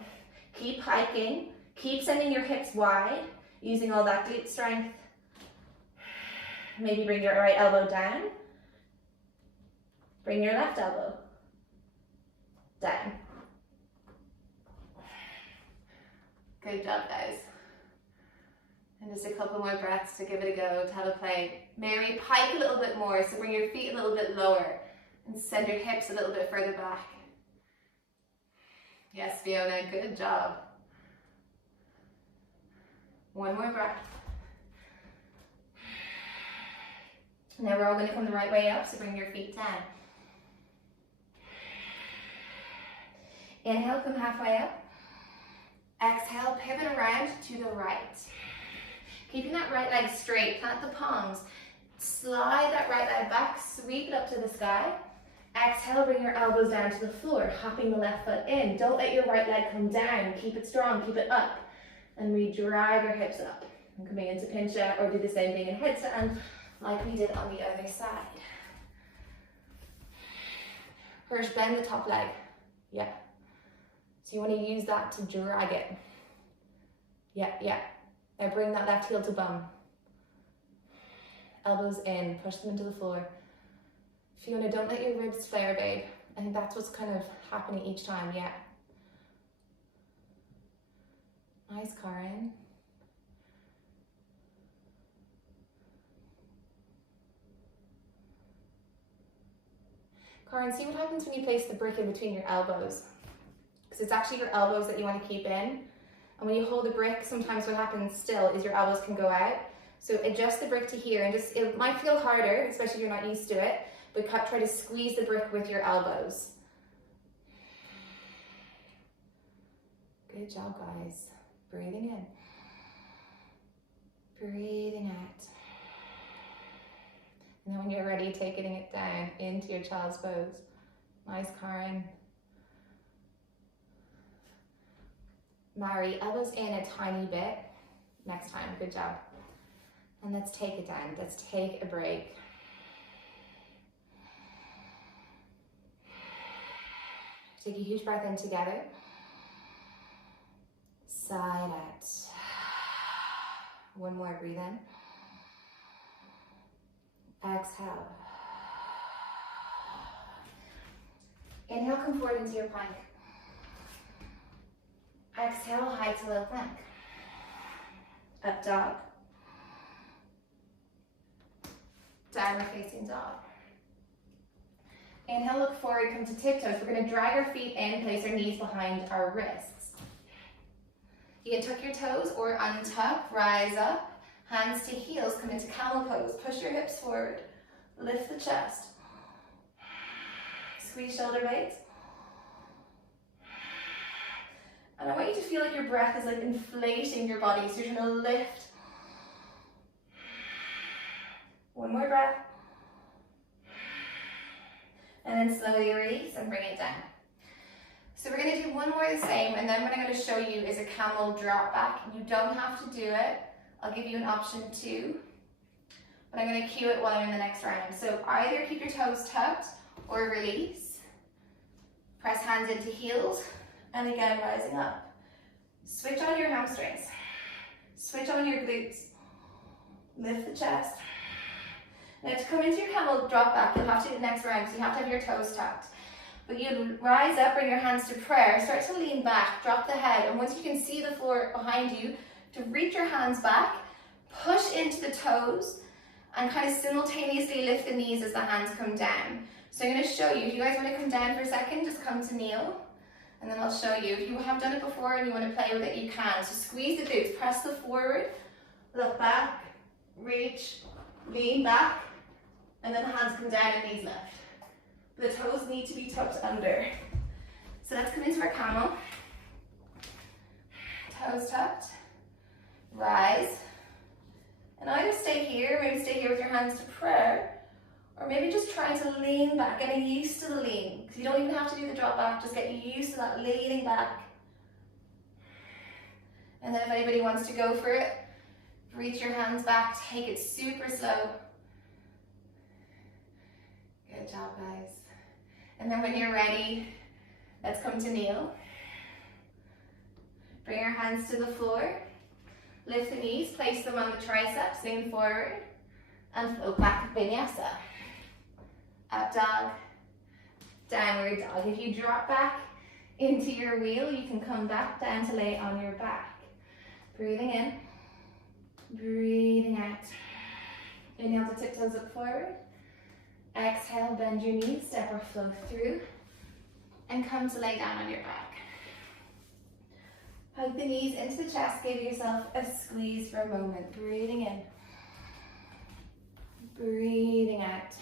Keep hiking, keep sending your hips wide, using all that glute strength. Maybe bring your right elbow down. Bring your left elbow down. Good job, guys. And just a couple more breaths to give it a go, to have a play. Mary, pike a little bit more, so bring your feet a little bit lower and send your hips a little bit further back. Yes, Fiona, good job. One more breath. Now we're all going to come the right way up, so bring your feet down. Inhale, come halfway up. Exhale, pivot around to the right. Keeping that right leg straight, plant the palms. Slide that right leg back, sweep it up to the sky. Exhale, bring your elbows down to the floor, hopping the left foot in. Don't let your right leg come down. Keep it strong, keep it up. And we drag our hips up. And coming into pincha, or do the same thing in headstand, like we did on the other side. Hirsch, bend the top leg. Yeah. So you want to use that to drag it. Yeah, yeah. Now bring that left heel to bum. Elbows in, push them into the floor. Fiona, don't let your ribs flare, babe. I think that's what's kind of happening each time, yeah. Nice, Karen. Karen, see what happens when you place the brick in between your elbows. Because it's actually your elbows that you want to keep in. And when you hold the brick, sometimes what happens still is your elbows can go out. So adjust the brick to here, and just, it might feel harder, especially if you're not used to it, but try to squeeze the brick with your elbows. Good job, guys. Breathing in. Breathing out. And then when you're ready, taking it down into your child's pose. Nice, Karen. Mary, elbows in a tiny bit. Next time, good job. And let's take it down. Let's take a break. Take a huge breath in together. Sigh out. One more, breathe in. Exhale. Inhale, come forward into your plank. Exhale, high to low plank. Up dog. Downward facing dog. Inhale, look forward, come to tiptoes. We're going to drag our feet in, place our knees behind our wrists. You can tuck your toes or untuck, rise up, hands to heels, come into camel pose. Push your hips forward, lift the chest. Squeeze shoulder blades. And I want you to feel like your breath is like inflating your body, so you're going to lift. One more breath. And then slowly release and bring it down. So we're going to do one more the same, and then what I'm going to show you is a camel drop back. You don't have to do it. I'll give you an option too, but I'm going to cue it while I'm in the next round. So either keep your toes tucked or release. Press hands into heels, and again rising up. Switch on your hamstrings. Switch on your glutes. Lift the chest. Now to come into your camel drop back, you'll have to do the next round, so you have to have your toes tucked. But you rise up, bring your hands to prayer, start to lean back, drop the head, and once you can see the floor behind you, to reach your hands back, push into the toes, and kind of simultaneously lift the knees as the hands come down. So I'm going to show you, if you guys want to come down for a second, just come to kneel, and then I'll show you. If you have done it before and you want to play with it, you can. So squeeze the glutes, press the forward, look back, reach, lean back, and then the hands come down and knees lift. The toes need to be tucked under. So let's come into our camel. Toes tucked. Rise. And either stay here, maybe stay here with your hands to prayer, or maybe just try to lean back, getting used to the lean. Because you don't even have to do the drop back, just get used to that leaning back. And then if anybody wants to go for it, reach your hands back, take it super slow. Good job, guys. And then when you're ready, let's come to kneel. Bring your hands to the floor. Lift the knees, place them on the triceps, lean forward, and float back, vinyasa. Up dog, downward dog. If you drop back into your wheel, you can come back down to lay on your back. Breathing in, breathing out. Inhale to tiptoes up forward. Exhale, bend your knees, step or flow through, and come to lay down on your back. Hug the knees into the chest, give yourself a squeeze for a moment. Breathing in, breathing out.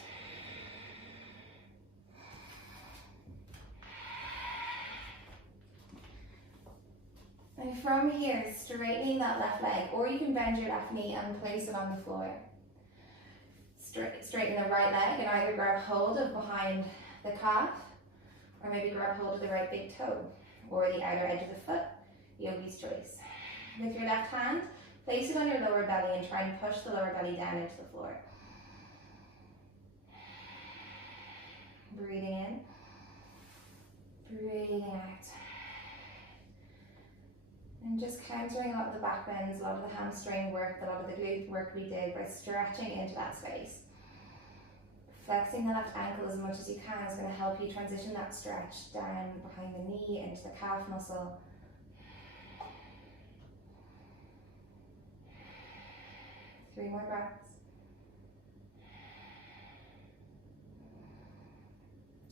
And from here, straightening that left leg, or you can bend your left knee and place it on the floor. Straighten the right leg and either grab hold of behind the calf, or maybe grab hold of the right big toe, or the outer edge of the foot, yogi's choice. With your left hand, place it on your lower belly and try and push the lower belly down into the floor. Breathing in, breathing out. And just count doing a lot of the back bends, a lot of the hamstring work, a lot of the glute work we did by stretching into that space. Flexing the left ankle as much as you can is going to help you transition that stretch down behind the knee into the calf muscle. Three more breaths.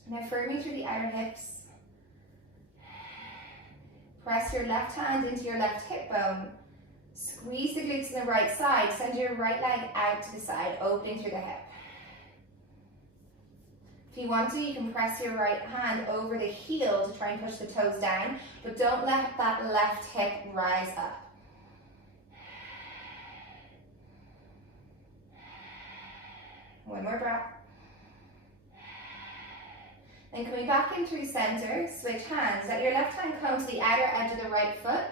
Now firmly through the outer hips. Press your left hand into your left hip bone. Squeeze the glutes on the right side. Send your right leg out to the side, opening through the hip. If you want to, you can press your right hand over the heel to try and push the toes down, but don't let that left hip rise up. One more breath. Then coming back in through center, switch hands. Let your left hand come to the outer edge of the right foot.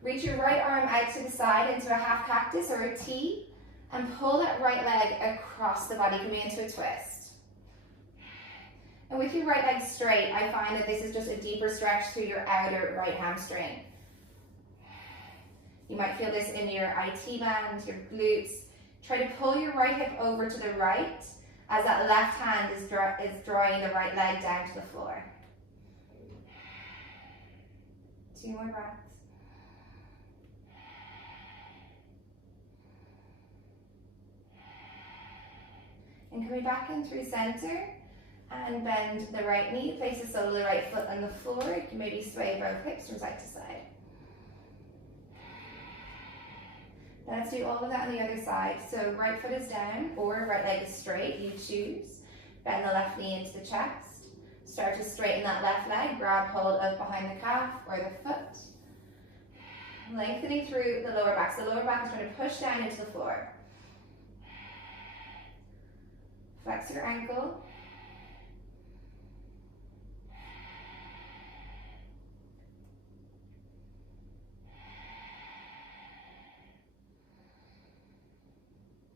Reach your right arm out to the side into a half cactus or a T, and pull that right leg across the body, coming into a twist. And with your right leg straight, I find that this is just a deeper stretch through your outer right hamstring. You might feel this in your IT band, your glutes. Try to pull your right hip over to the right as that left hand is drawing the right leg down to the floor. 2 more breaths. And coming back in through center, and bend the right knee, place the sole of the right foot on the floor. You can maybe sway both hips from side to side. Now let's do all of that on the other side. So right foot is down or right leg is straight, you choose. Bend the left knee into the chest. Start to straighten that left leg, grab hold of behind the calf or the foot. Lengthening through the lower back. So the lower back is trying to push down into the floor. Flex your ankle.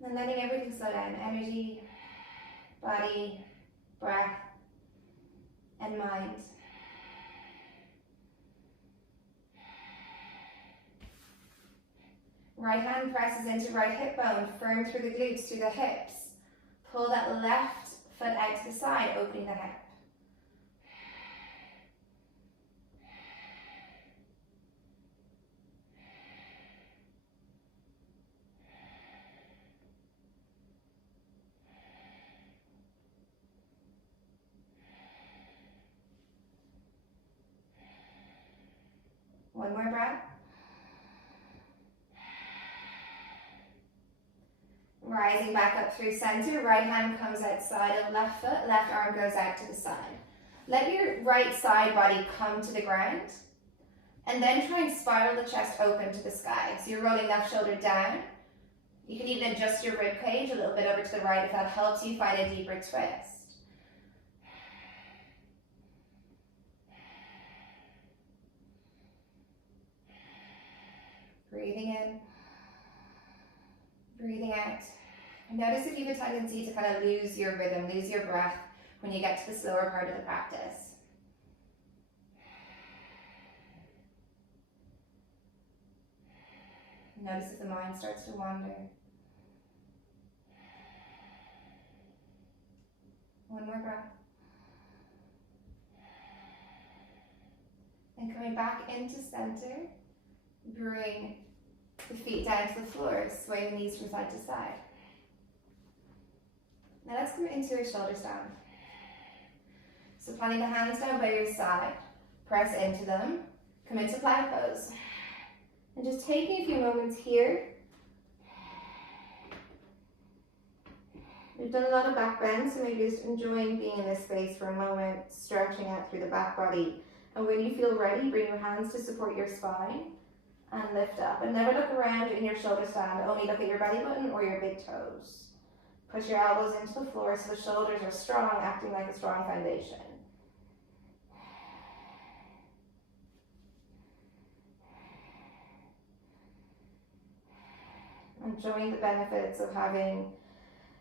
And letting everything slow down. Energy, body, breath, and mind. Right hand presses into right hip bone, firm through the glutes, through the hips. Pull that left foot out to the side, opening the hip. One more breath. Rising back up through center, right hand comes outside of left foot, left arm goes out to the side. Let your right side body come to the ground, and then try and spiral the chest open to the sky. So you're rolling left shoulder down. You can even adjust your rib cage a little bit over to the right if that helps you find a deeper twist. Breathing in, breathing out. Notice if you have a tendency to kind of lose your rhythm, lose your breath when you get to the slower part of the practice. Notice if the mind starts to wander. One more breath. And coming back into center, bring the feet down to the floor, sway the knees from side to side. Now let's come into a shoulder stand. So planting the hands down by your side, press into them, come into plank pose. And just taking a few moments here. We've done a lot of back bends, so maybe just enjoying being in this space for a moment, stretching out through the back body. And when you feel ready, bring your hands to support your spine and lift up. And never look around in your shoulder stand, only look at your belly button or your big toes. Push your elbows into the floor so the shoulders are strong, acting like a strong foundation. Enjoying the benefits of having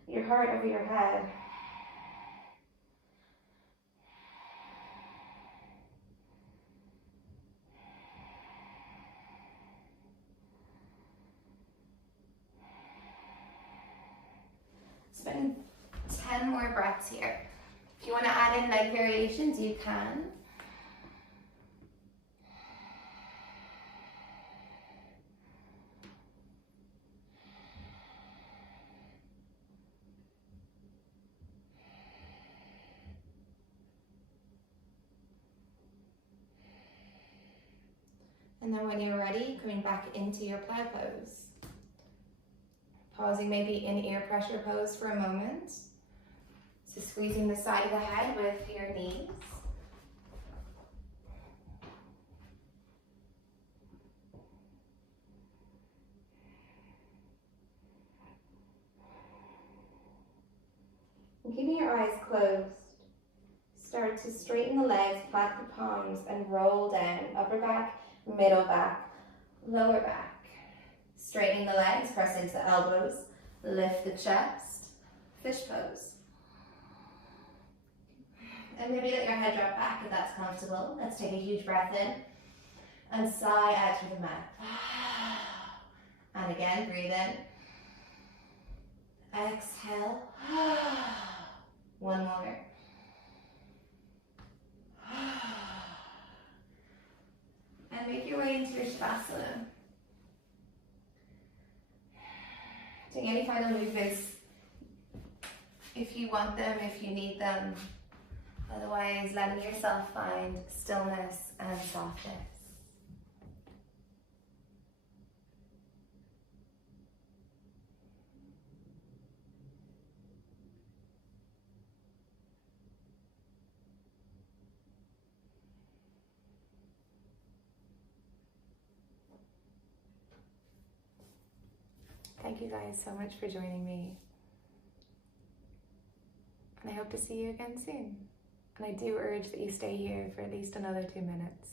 your heart over your head. and 10 more breaths here. If you want to add in leg variations, you can. And then when you're ready, coming back into your plow pose. Pausing maybe in ear pressure pose for a moment. So squeezing the side of the head with your knees. And keeping your eyes closed, start to straighten the legs, plant the palms, and roll down. Upper back, middle back, lower back. Straightening the legs, press into the elbows, lift the chest, fish pose. And maybe let your head drop back if that's comfortable. Let's take a huge breath in and sigh out through the mouth. And again, breathe in. Exhale. One more. And make your way into your Shavasana. Doing any final movements if you want them, if you need them. Otherwise, letting yourself find stillness and softness. Thank you guys so much for joining me. And I hope to see you again soon. And I do urge that you stay here for at least another 2 minutes.